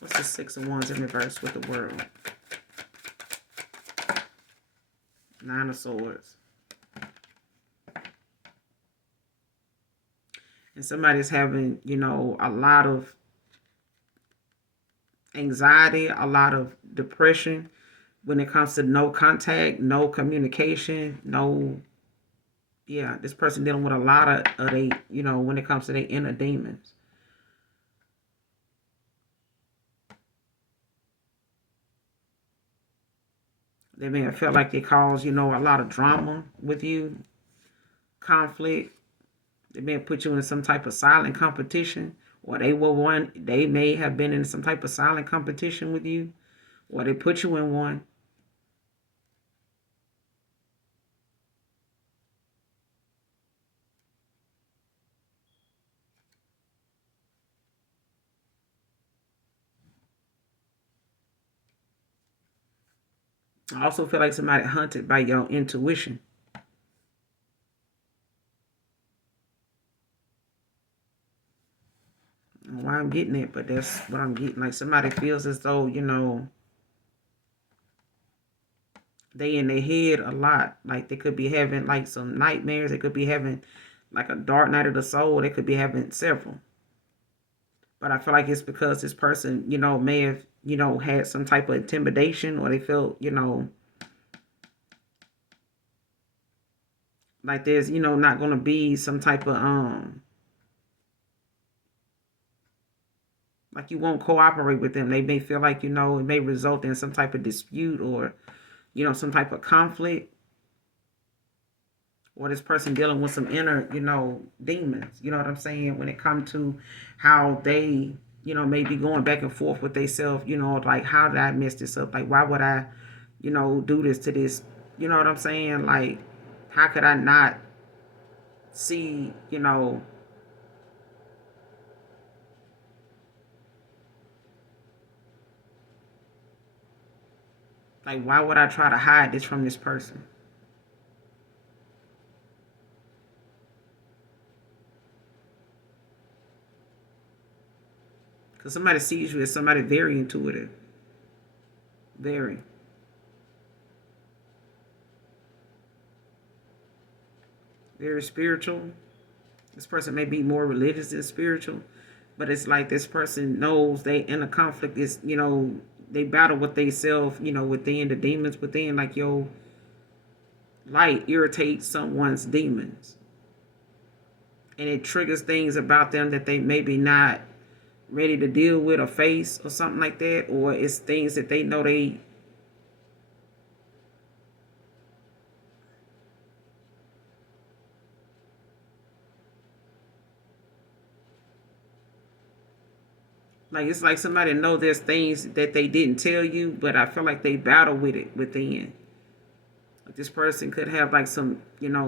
What's the Six of Wands in reverse with the world? Nine of Swords. And somebody's having, a lot of anxiety, a lot of depression when it comes to no contact, no communication, no. Yeah, this person dealing with a lot of they, when it comes to their inner demons. They may have felt like they caused, a lot of drama with you, conflict. They may have put you in some type of silent competition, or they may have been in some type of silent competition with you, or they put you in one. I also feel like somebody hunted by your intuition. I don't know why I'm getting it, but that's what I'm getting. Like somebody feels as though, they in their head a lot. Like they could be having like some nightmares. They could be having like a dark night of the soul. They could be having several. But I feel like it's because this person, may have, had some type of intimidation, or they felt, like there's, not going to be some type of, like you won't cooperate with them. They may feel like, it may result in some type of dispute, or, some type of conflict. Or this person dealing with some inner, demons. You know what I'm saying? When it comes to how they, may be going back and forth with themselves, like how did I mess this up? Like why would I, do this to this? You know what I'm saying? Like how could I not see, like why would I try to hide this from this person? Because somebody sees you as somebody very intuitive. Very. Very spiritual. This person may be more religious than spiritual, but it's like this person knows they in a conflict is, they battle with themselves, within the demons within, like your light irritates someone's demons. And it triggers things about them that they maybe not ready to deal with or face or something like that. Or it's things that they know they like it's like somebody know there's things that they didn't tell you, but I feel like they battle with it within. Like this person could have like some, yeah.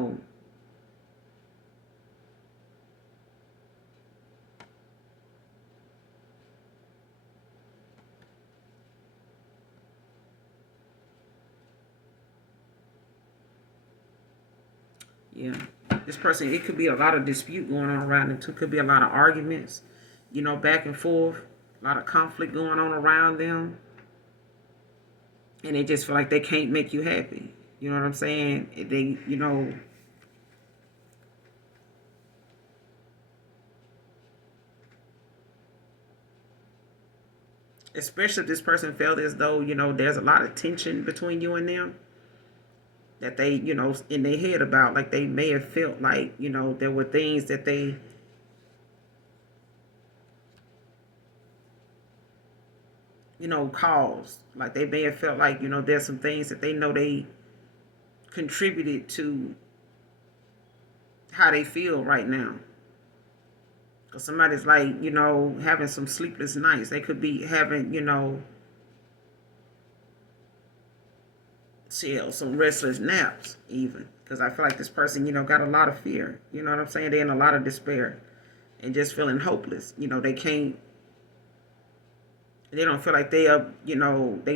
This person, it could be a lot of dispute going on around them too. Could be a lot of arguments, back and forth, a lot of conflict going on around them. And they just feel like they can't make you happy. You know what I'm saying? They, especially if this person felt as though, there's a lot of tension between you and them that they, in their head about. Like they may have felt like, there were things that they, caused. Like they may have felt like, there's some things that they know they contributed to how they feel right now. Because somebody's like, having some sleepless nights. They could be having, some restless naps even. Because I feel like this person, got a lot of fear. You know what I'm saying? They're in a lot of despair and just feeling hopeless. They don't feel like they are, they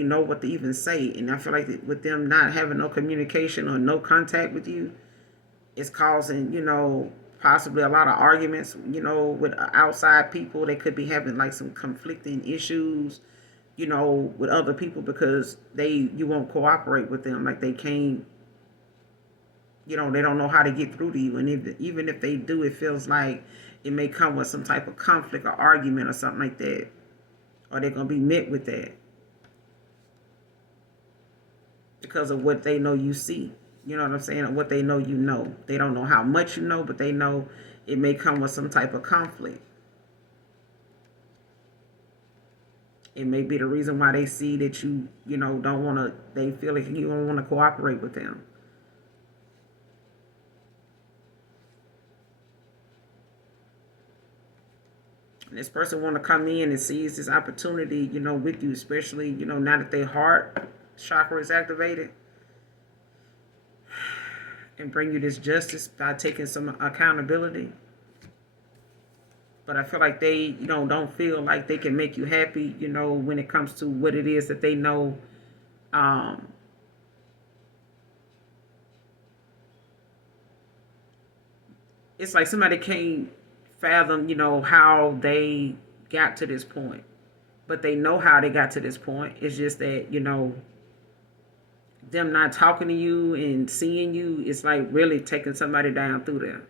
know what to even say. And I feel like with them not having no communication or no contact with you, it's causing, possibly a lot of arguments, with outside people. They could be having like some conflicting issues, with other people because you won't cooperate with them. Like they can't, they don't know how to get through to you. And even if they do, it feels like it may come with some type of conflict or argument or something like that. Or they're going to be met with that because of what they know you see. You know what I'm saying? Or what they know you know. They don't know how much you know, but they know it may come with some type of conflict. It may be the reason why they see that you, don't want to, they feel like you don't want to cooperate with them. And this person want to come in and seize this opportunity, with you, especially, now that their heart chakra is activated, and bring you this justice by taking some accountability. But I feel like they, don't feel like they can make you happy, when it comes to what it is that they know. It's like somebody can't fathom, how they got to this point. But they know how they got to this point. It's just that, them not talking to you and seeing you, it's like really taking somebody down through there.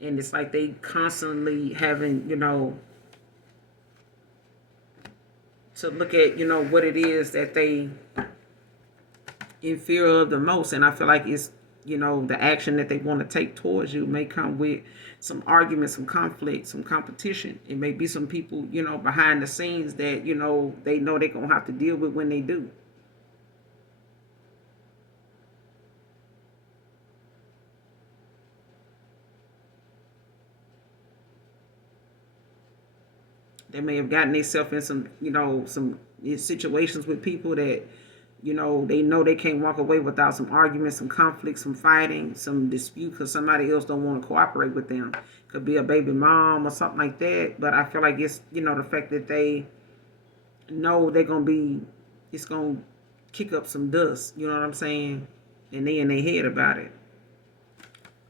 And it's like they constantly having, to look at, what it is that they in fear of the most. And I feel like it's, the action that they want to take towards you may come with some arguments, some conflict, some competition. It may be some people, behind the scenes that, they know they're going to have to deal with when they do. They may have gotten themselves in some situations with people that, they know they can't walk away without some arguments, some conflict, some fighting, some dispute because somebody else don't want to cooperate with them. Could be a baby mom or something like that. But I feel like it's, the fact that they know they're going to be, it's going to kick up some dust. You know what I'm saying? And they in their head about it.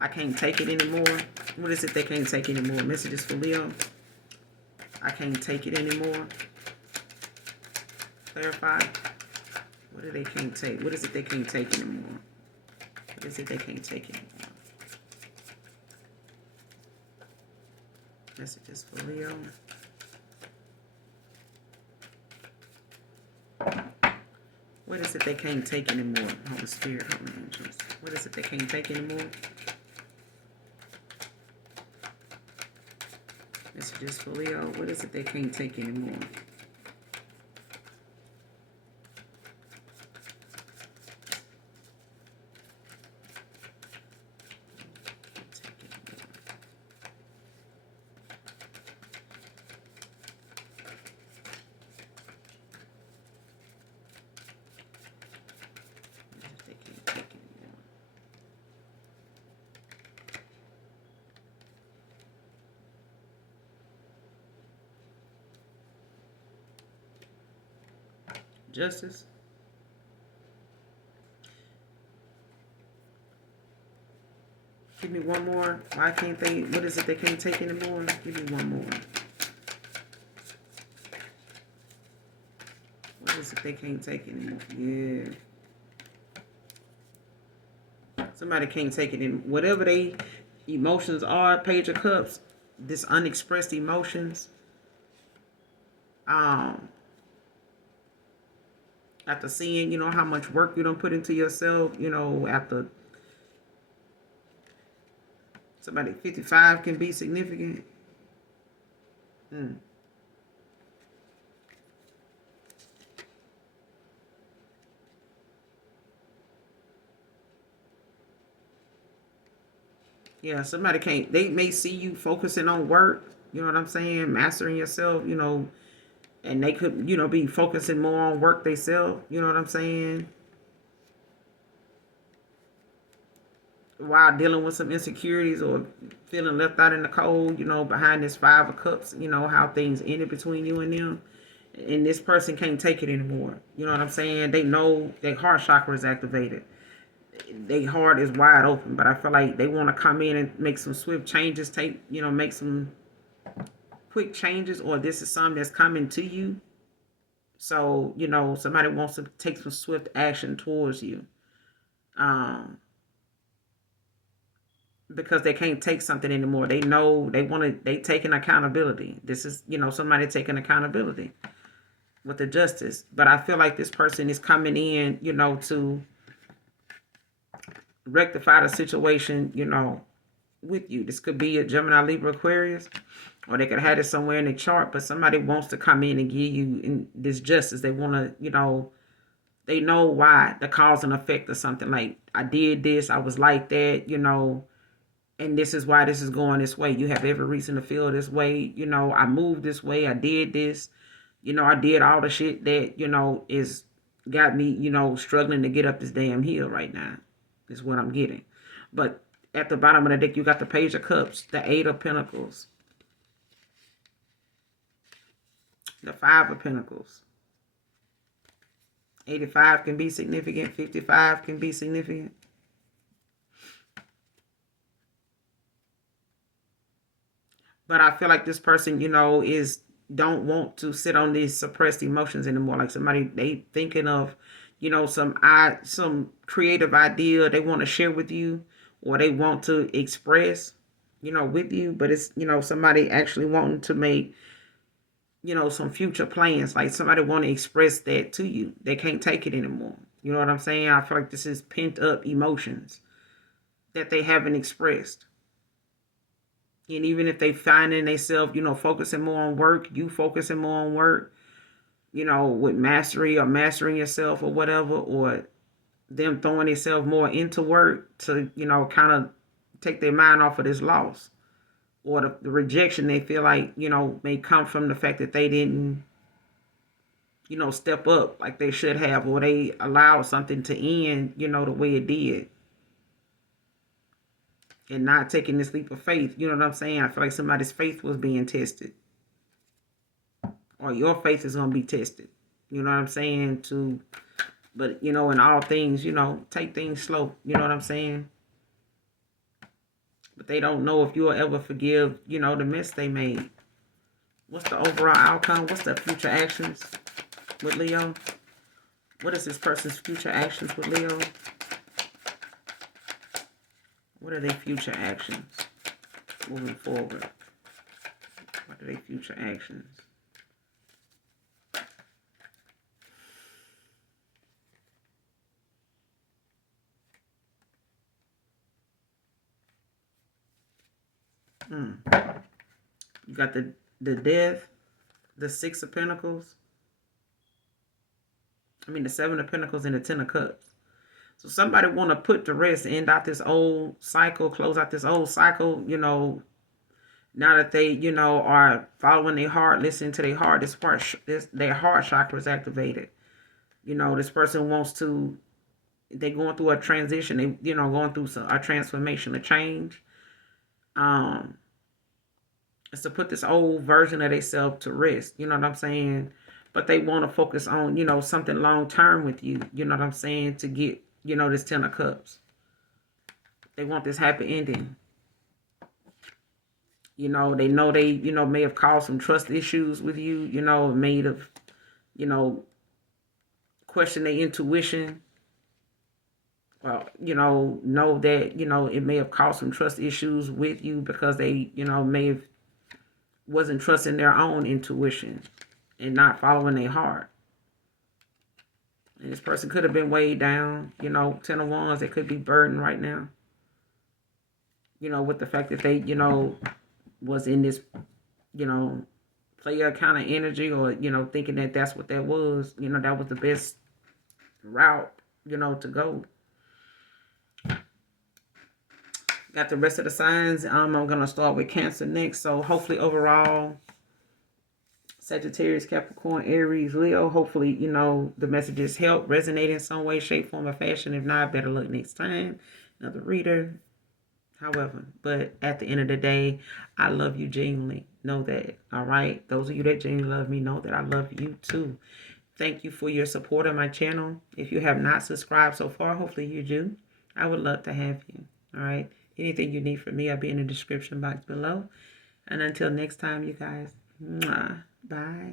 I can't take it anymore. What is it they can't take anymore? Messages for Leo. I can't take it anymore. Clarify. What do they can't take? What is it they can't take anymore? What is it they can't take anymore? Messages for Leo. What is it they can't take anymore? Holy Spirit, Holy Angels. What is it they can't take anymore? Messages for Leo. What is it they can't take anymore? Justice. Give me one more. Why can't they? What is it they can't take anymore? Give me one more. What is it they can't take anymore? Yeah. Somebody can't take it in. Whatever they emotions are, Page of Cups, this unexpressed emotions. After seeing, how much work you don't put into yourself, after somebody 55 can be significant. Yeah, somebody can't, they may see you focusing on work, you know what I'm saying? Mastering yourself, and they could, be focusing more on work themselves, you know what I'm saying? While dealing with some insecurities or feeling left out in the cold, behind this 5 of Cups, how things ended between you and them. And this person can't take it anymore. You know what I'm saying? They know their heart chakra is activated. Their heart is wide open, but I feel like they want to come in and make some swift changes, make some quick changes, or this is something that's coming to you. So, somebody wants to take some swift action towards you. Because they can't take something anymore. They know they taking accountability. This is, somebody taking accountability with the justice. But I feel like this person is coming in, to rectify the situation, with you. This could be a Gemini, Libra, Aquarius, or they could have it somewhere in the chart, but somebody wants to come in and give you this justice. They want to, they know why, the cause and effect of something. Like, I did this, I was like that, and this is why this is going this way. You have every reason to feel this way. I moved this way. I did this. I did all the shit that, is got me, struggling to get up this damn hill right now. Is what I'm getting. But at the bottom of the deck, you got the Page of Cups, the 8 of Pentacles, the 5 of Pentacles. 85 can be significant. 55 can be significant. But I feel like this person, don't want to sit on these suppressed emotions anymore. Like somebody, they thinking of, some creative idea they want to share with you, or they want to express, with you. But it's, somebody actually wanting to make, some future plans. Like somebody want to express that to you. They can't take it anymore. You know what I'm saying? I feel like this is pent up emotions that they haven't expressed. And even if they finding themselves, focusing more on work, you focusing more on work, with mastery or mastering yourself or whatever, or them throwing themselves more into work to, kind of take their mind off of this loss, or the rejection they feel like, may come from the fact that they didn't, step up like they should have, or they allowed something to end, the way it did. And not taking this leap of faith. You know what I'm saying? I feel like somebody's faith was being tested. Or your faith is going to be tested. You know what I'm saying? But, in all things, take things slow. You know what I'm saying? But they don't know if you'll ever forgive, the mess they made. What's the overall outcome? What's the future actions with Leo? What is this person's future actions with Leo? What are their future actions moving forward? What are their future actions? You got the Death, the 6 of Pentacles. The 7 of Pentacles and the 10 of Cups. So somebody want to put to rest, end out this old cycle, close out this old cycle, now that they, are following their heart, listening to their heart, their heart chakra is activated. This person wants to, they're going through a transition, they, going through a transformation, a change. It's to put this old version of themselves to rest. You know what I'm saying? but they want to focus on, you know, something long term with you. You know what I'm saying? To get, you know, this 10 of Cups. They want this happy ending. You know they, you know, may have caused some trust issues with you, you know, may have, you know, questioned their intuition. Know that, you know, it may have caused some trust issues with you because they, you know, may have wasn't trusting their own intuition and not following their heart. And this person could have been weighed down, you know, 10 of Wands, they could be burdened right now. You know, with the fact that they, you know, was in this, you know, player kind of energy, or, you know, thinking that that's what that was, you know, that was the best route, you know, to go. Got the rest of the signs. I'm going to start with Cancer next. So hopefully overall, Sagittarius, Capricorn, Aries, Leo, hopefully, you know, the messages help resonate in some way, shape, form, or fashion. If not, better luck next time. Another reader. However, but at the end of the day, I love you genuinely. Know that. All right. Those of you that genuinely love me, know that I love you too. Thank you for your support on my channel. If you have not subscribed so far, hopefully you do. I would love to have you. All right. Anything you need from me, I'll be in the description box below. And until next time, you guys, bye.